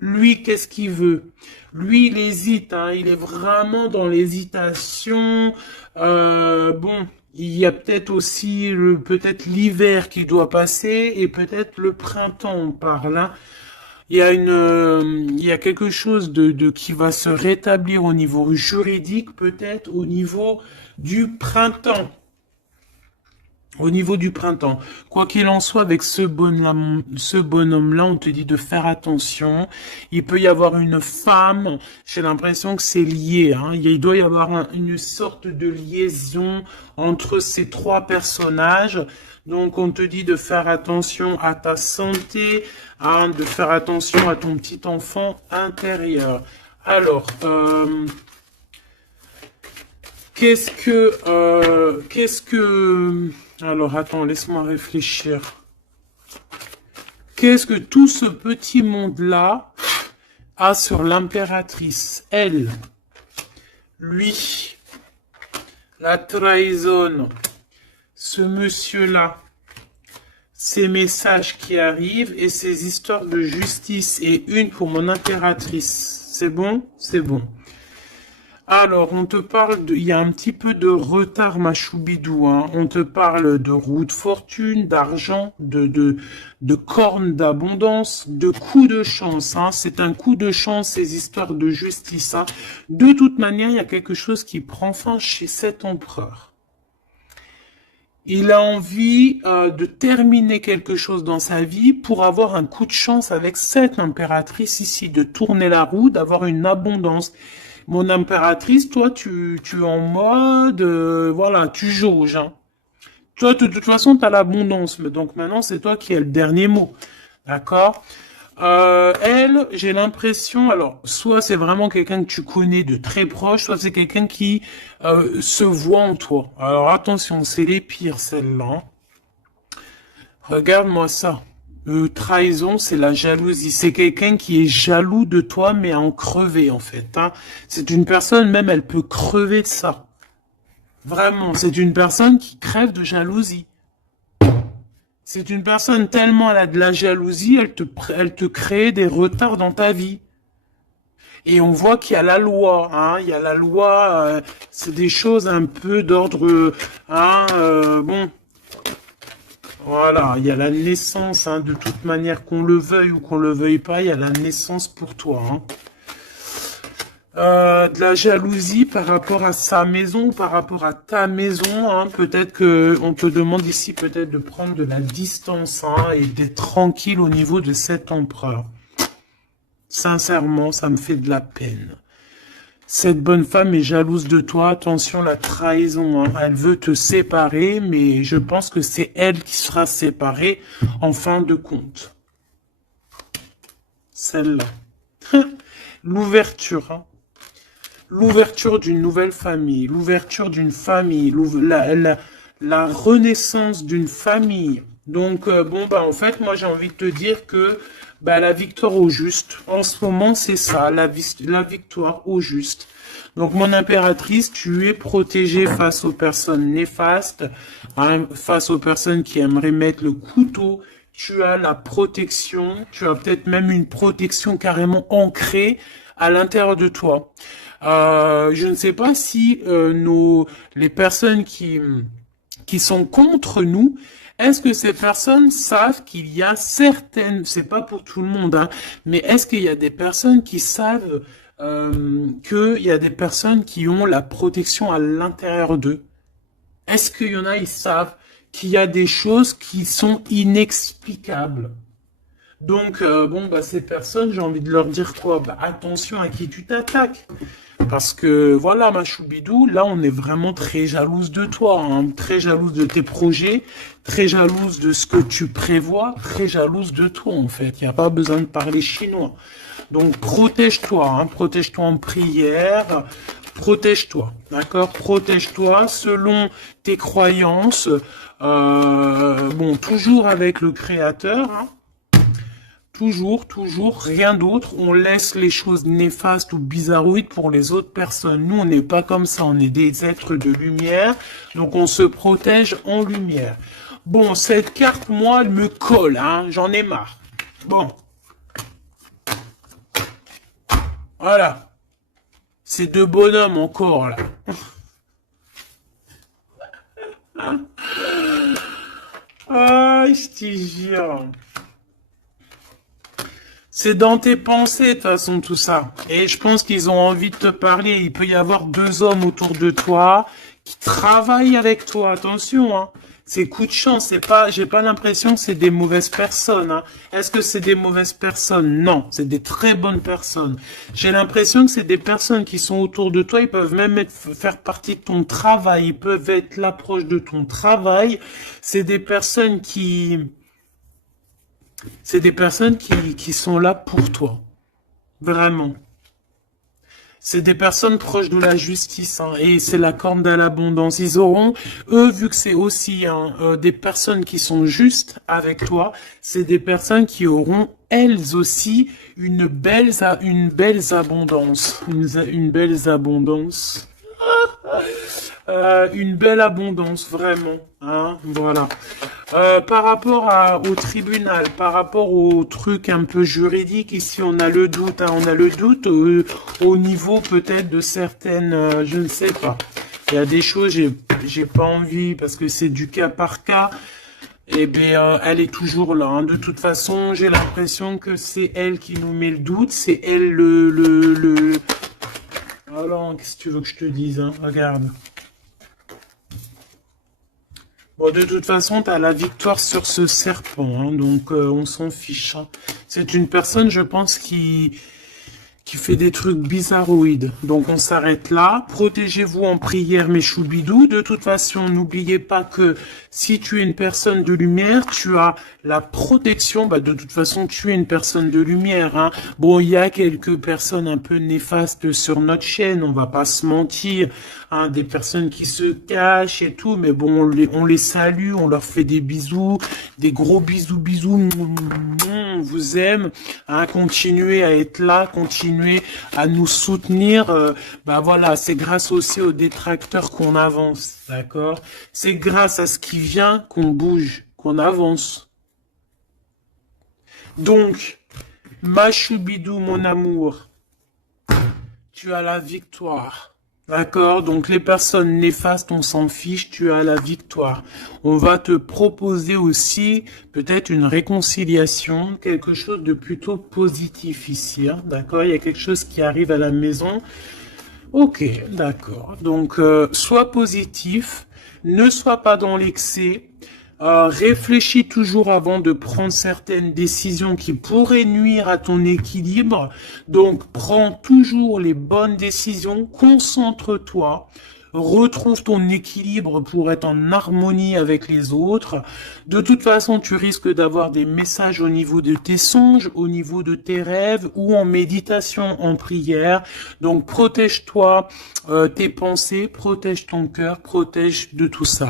Lui, qu'est-ce qu'il veut? Lui, il hésite, hein, il est vraiment dans l'hésitation. Bon, il y a peut-être aussi peut-être l'hiver qui doit passer et peut-être le printemps par là. Il y a quelque chose de qui va se rétablir au niveau juridique, peut-être au niveau du printemps. Au niveau du printemps. Quoi qu'il en soit, avec ce bonhomme-là, on te dit de faire attention. Il peut y avoir une femme, j'ai l'impression que c'est lié, hein. Il doit y avoir une sorte de liaison entre ces trois personnages. Donc, on te dit de faire attention à ta santé, hein, de faire attention à ton petit enfant intérieur. Alors, alors, attends, laisse-moi réfléchir. Qu'est-ce que tout ce petit monde-là a sur l'impératrice? Elle, lui, la trahison, ce monsieur-là, ces messages qui arrivent et ces histoires de justice et une pour mon impératrice. C'est bon? C'est bon. Alors, on te parle il y a un petit peu de retard, ma choubidou, hein. On te parle de roue de fortune, d'argent, de cornes d'abondance, de coups de chance, hein. C'est un coup de chance, ces histoires de justice, hein. De toute manière, il y a quelque chose qui prend fin chez cet empereur. Il a envie de terminer quelque chose dans sa vie pour avoir un coup de chance avec cette impératrice ici, de tourner la roue, d'avoir une abondance. Mon impératrice, toi, tu es en mode, voilà, tu jauges, hein. Toi, de toute façon, tu as l'abondance, mais donc maintenant, c'est toi qui as le dernier mot. D'accord? Elle, j'ai l'impression, alors, soit c'est vraiment quelqu'un que tu connais de très proche, soit c'est quelqu'un qui se voit en toi. Alors, attention, c'est les pires, celles-là. Regarde-moi ça. Trahison, c'est la jalousie. C'est quelqu'un qui est jaloux de toi, mais à en crever, en fait, hein. C'est une personne, même, elle peut crever de ça. Vraiment, c'est une personne qui crève de jalousie. C'est une personne tellement elle a de la jalousie, elle te crée des retards dans ta vie. Et on voit qu'il y a la loi, hein. Il y a la loi, c'est des choses un peu d'ordre, hein, bon. Voilà, il y a la naissance, hein, de toute manière, qu'on le veuille ou qu'on le veuille pas, il y a la naissance pour toi, hein. De la jalousie par rapport à sa maison, par rapport à ta maison, hein. Peut-être que on te demande ici peut-être de prendre de la distance, hein, et d'être tranquille au niveau de cet empereur. Sincèrement, ça me fait de la peine. Cette bonne femme est jalouse de toi. Attention, la trahison, hein. Elle veut te séparer, mais je pense que c'est elle qui sera séparée en fin de compte. Celle-là. L'ouverture, hein. L'ouverture d'une nouvelle famille, l'ouverture d'une famille, la renaissance d'une famille. Donc, bon, bah, en fait, moi, j'ai envie de te dire que bah, la victoire au juste, en ce moment, c'est ça, la victoire au juste. Donc, mon impératrice, tu es protégée face aux personnes néfastes, hein, face aux personnes qui aimeraient mettre le couteau. Tu as la protection, tu as peut-être même une protection carrément ancrée à l'intérieur de toi. Je ne sais pas si les personnes qui sont contre nous, est-ce que ces personnes savent qu'il y a certaines, c'est pas pour tout le monde, hein, mais est-ce qu'il y a des personnes qui savent qu'il y a des personnes qui ont la protection à l'intérieur d'eux? Est-ce qu'il y en a, ils savent qu'il y a des choses qui sont inexplicables? Donc, bon, bah, ces personnes, j'ai envie de leur dire quoi? Bah, attention à qui tu t'attaques. Parce que, voilà, ma choubidou, là, on est vraiment très jalouse de toi, hein, très jalouse de tes projets, très jalouse de ce que tu prévois, très jalouse de toi, en fait. Il n'y a pas besoin de parler chinois. Donc, protège-toi, hein, protège-toi en prière, Protège-toi, d'accord? Protège-toi selon tes croyances. Bon, toujours avec le Créateur, hein. Toujours, rien d'autre. On laisse les choses néfastes ou bizarroïdes pour les autres personnes. Nous, on n'est pas comme ça. On est des êtres de lumière. Donc, on se protège en lumière. Bon, cette carte, moi, elle me colle, hein. J'en ai marre. Bon. Voilà. Ces deux bonhommes encore, là. Ah, je te jure. C'est dans tes pensées, de toute façon, tout ça. Et je pense qu'ils ont envie de te parler. Il peut y avoir deux hommes autour de toi qui travaillent avec toi. Attention, hein. C'est coup de chance. C'est pas, j'ai pas l'impression que c'est des mauvaises personnes, hein. Est-ce que c'est des mauvaises personnes? Non. C'est des très bonnes personnes. J'ai l'impression que c'est des personnes qui sont autour de toi. Ils peuvent même faire partie de ton travail. Ils peuvent être là proche de ton travail. C'est des personnes qui sont là pour toi. Vraiment. C'est des personnes proches de la justice, hein, et c'est la corne de l'abondance. Ils auront, eux, vu que c'est aussi des personnes qui sont justes avec toi, c'est des personnes qui auront, elles aussi, une belle abondance. Une belle abondance. Une belle abondance, vraiment. Hein, voilà. Par rapport au tribunal, par rapport au truc un peu juridique, ici on a le doute, hein, on a le doute au niveau peut-être de certaines, je ne sais pas. Il y a des choses, j'ai pas envie parce que c'est du cas par cas. Eh bien, elle est toujours là, hein. De toute façon, j'ai l'impression que c'est elle qui nous met le doute, c'est elle Alors, qu'est-ce que tu veux que je te dise, hein? Regarde. Bon, de toute façon, tu as la victoire sur ce serpent, hein, donc on s'en fiche, hein. C'est une personne, je pense, qui fait des trucs bizarroïdes. Donc on s'arrête là. Protégez-vous en prière, mes choubidous. De toute façon, n'oubliez pas que si tu es une personne de lumière, tu as la protection. Bah, de toute façon, tu es une personne de lumière, hein. Bon, il y a quelques personnes un peu néfastes sur notre chaîne, on va pas se mentir, hein, des personnes qui se cachent et tout, mais bon, on les salue, on leur fait des bisous, des gros bisous, on vous aime, hein, continuez à être là, continuez à nous soutenir, bah voilà, c'est grâce aussi aux détracteurs qu'on avance, d'accord? C'est grâce à ce qui vient qu'on bouge, qu'on avance. Donc, ma choubidou, mon amour, tu as la victoire. D'accord? Donc les personnes néfastes, on s'en fiche, tu as la victoire. On va te proposer aussi peut-être une réconciliation, quelque chose de plutôt positif ici, hein. D'accord? Il y a quelque chose qui arrive à la maison. Ok, d'accord. Donc sois positif, ne sois pas dans l'excès. Réfléchis toujours avant de prendre certaines décisions qui pourraient nuire à ton équilibre. Donc, prends toujours les bonnes décisions, concentre-toi, retrouve ton équilibre pour être en harmonie avec les autres. De toute façon, tu risques d'avoir des messages au niveau de tes songes, au niveau de tes rêves ou en méditation, en prière. Donc, protège-toi, tes pensées, protège ton cœur, protège de tout ça.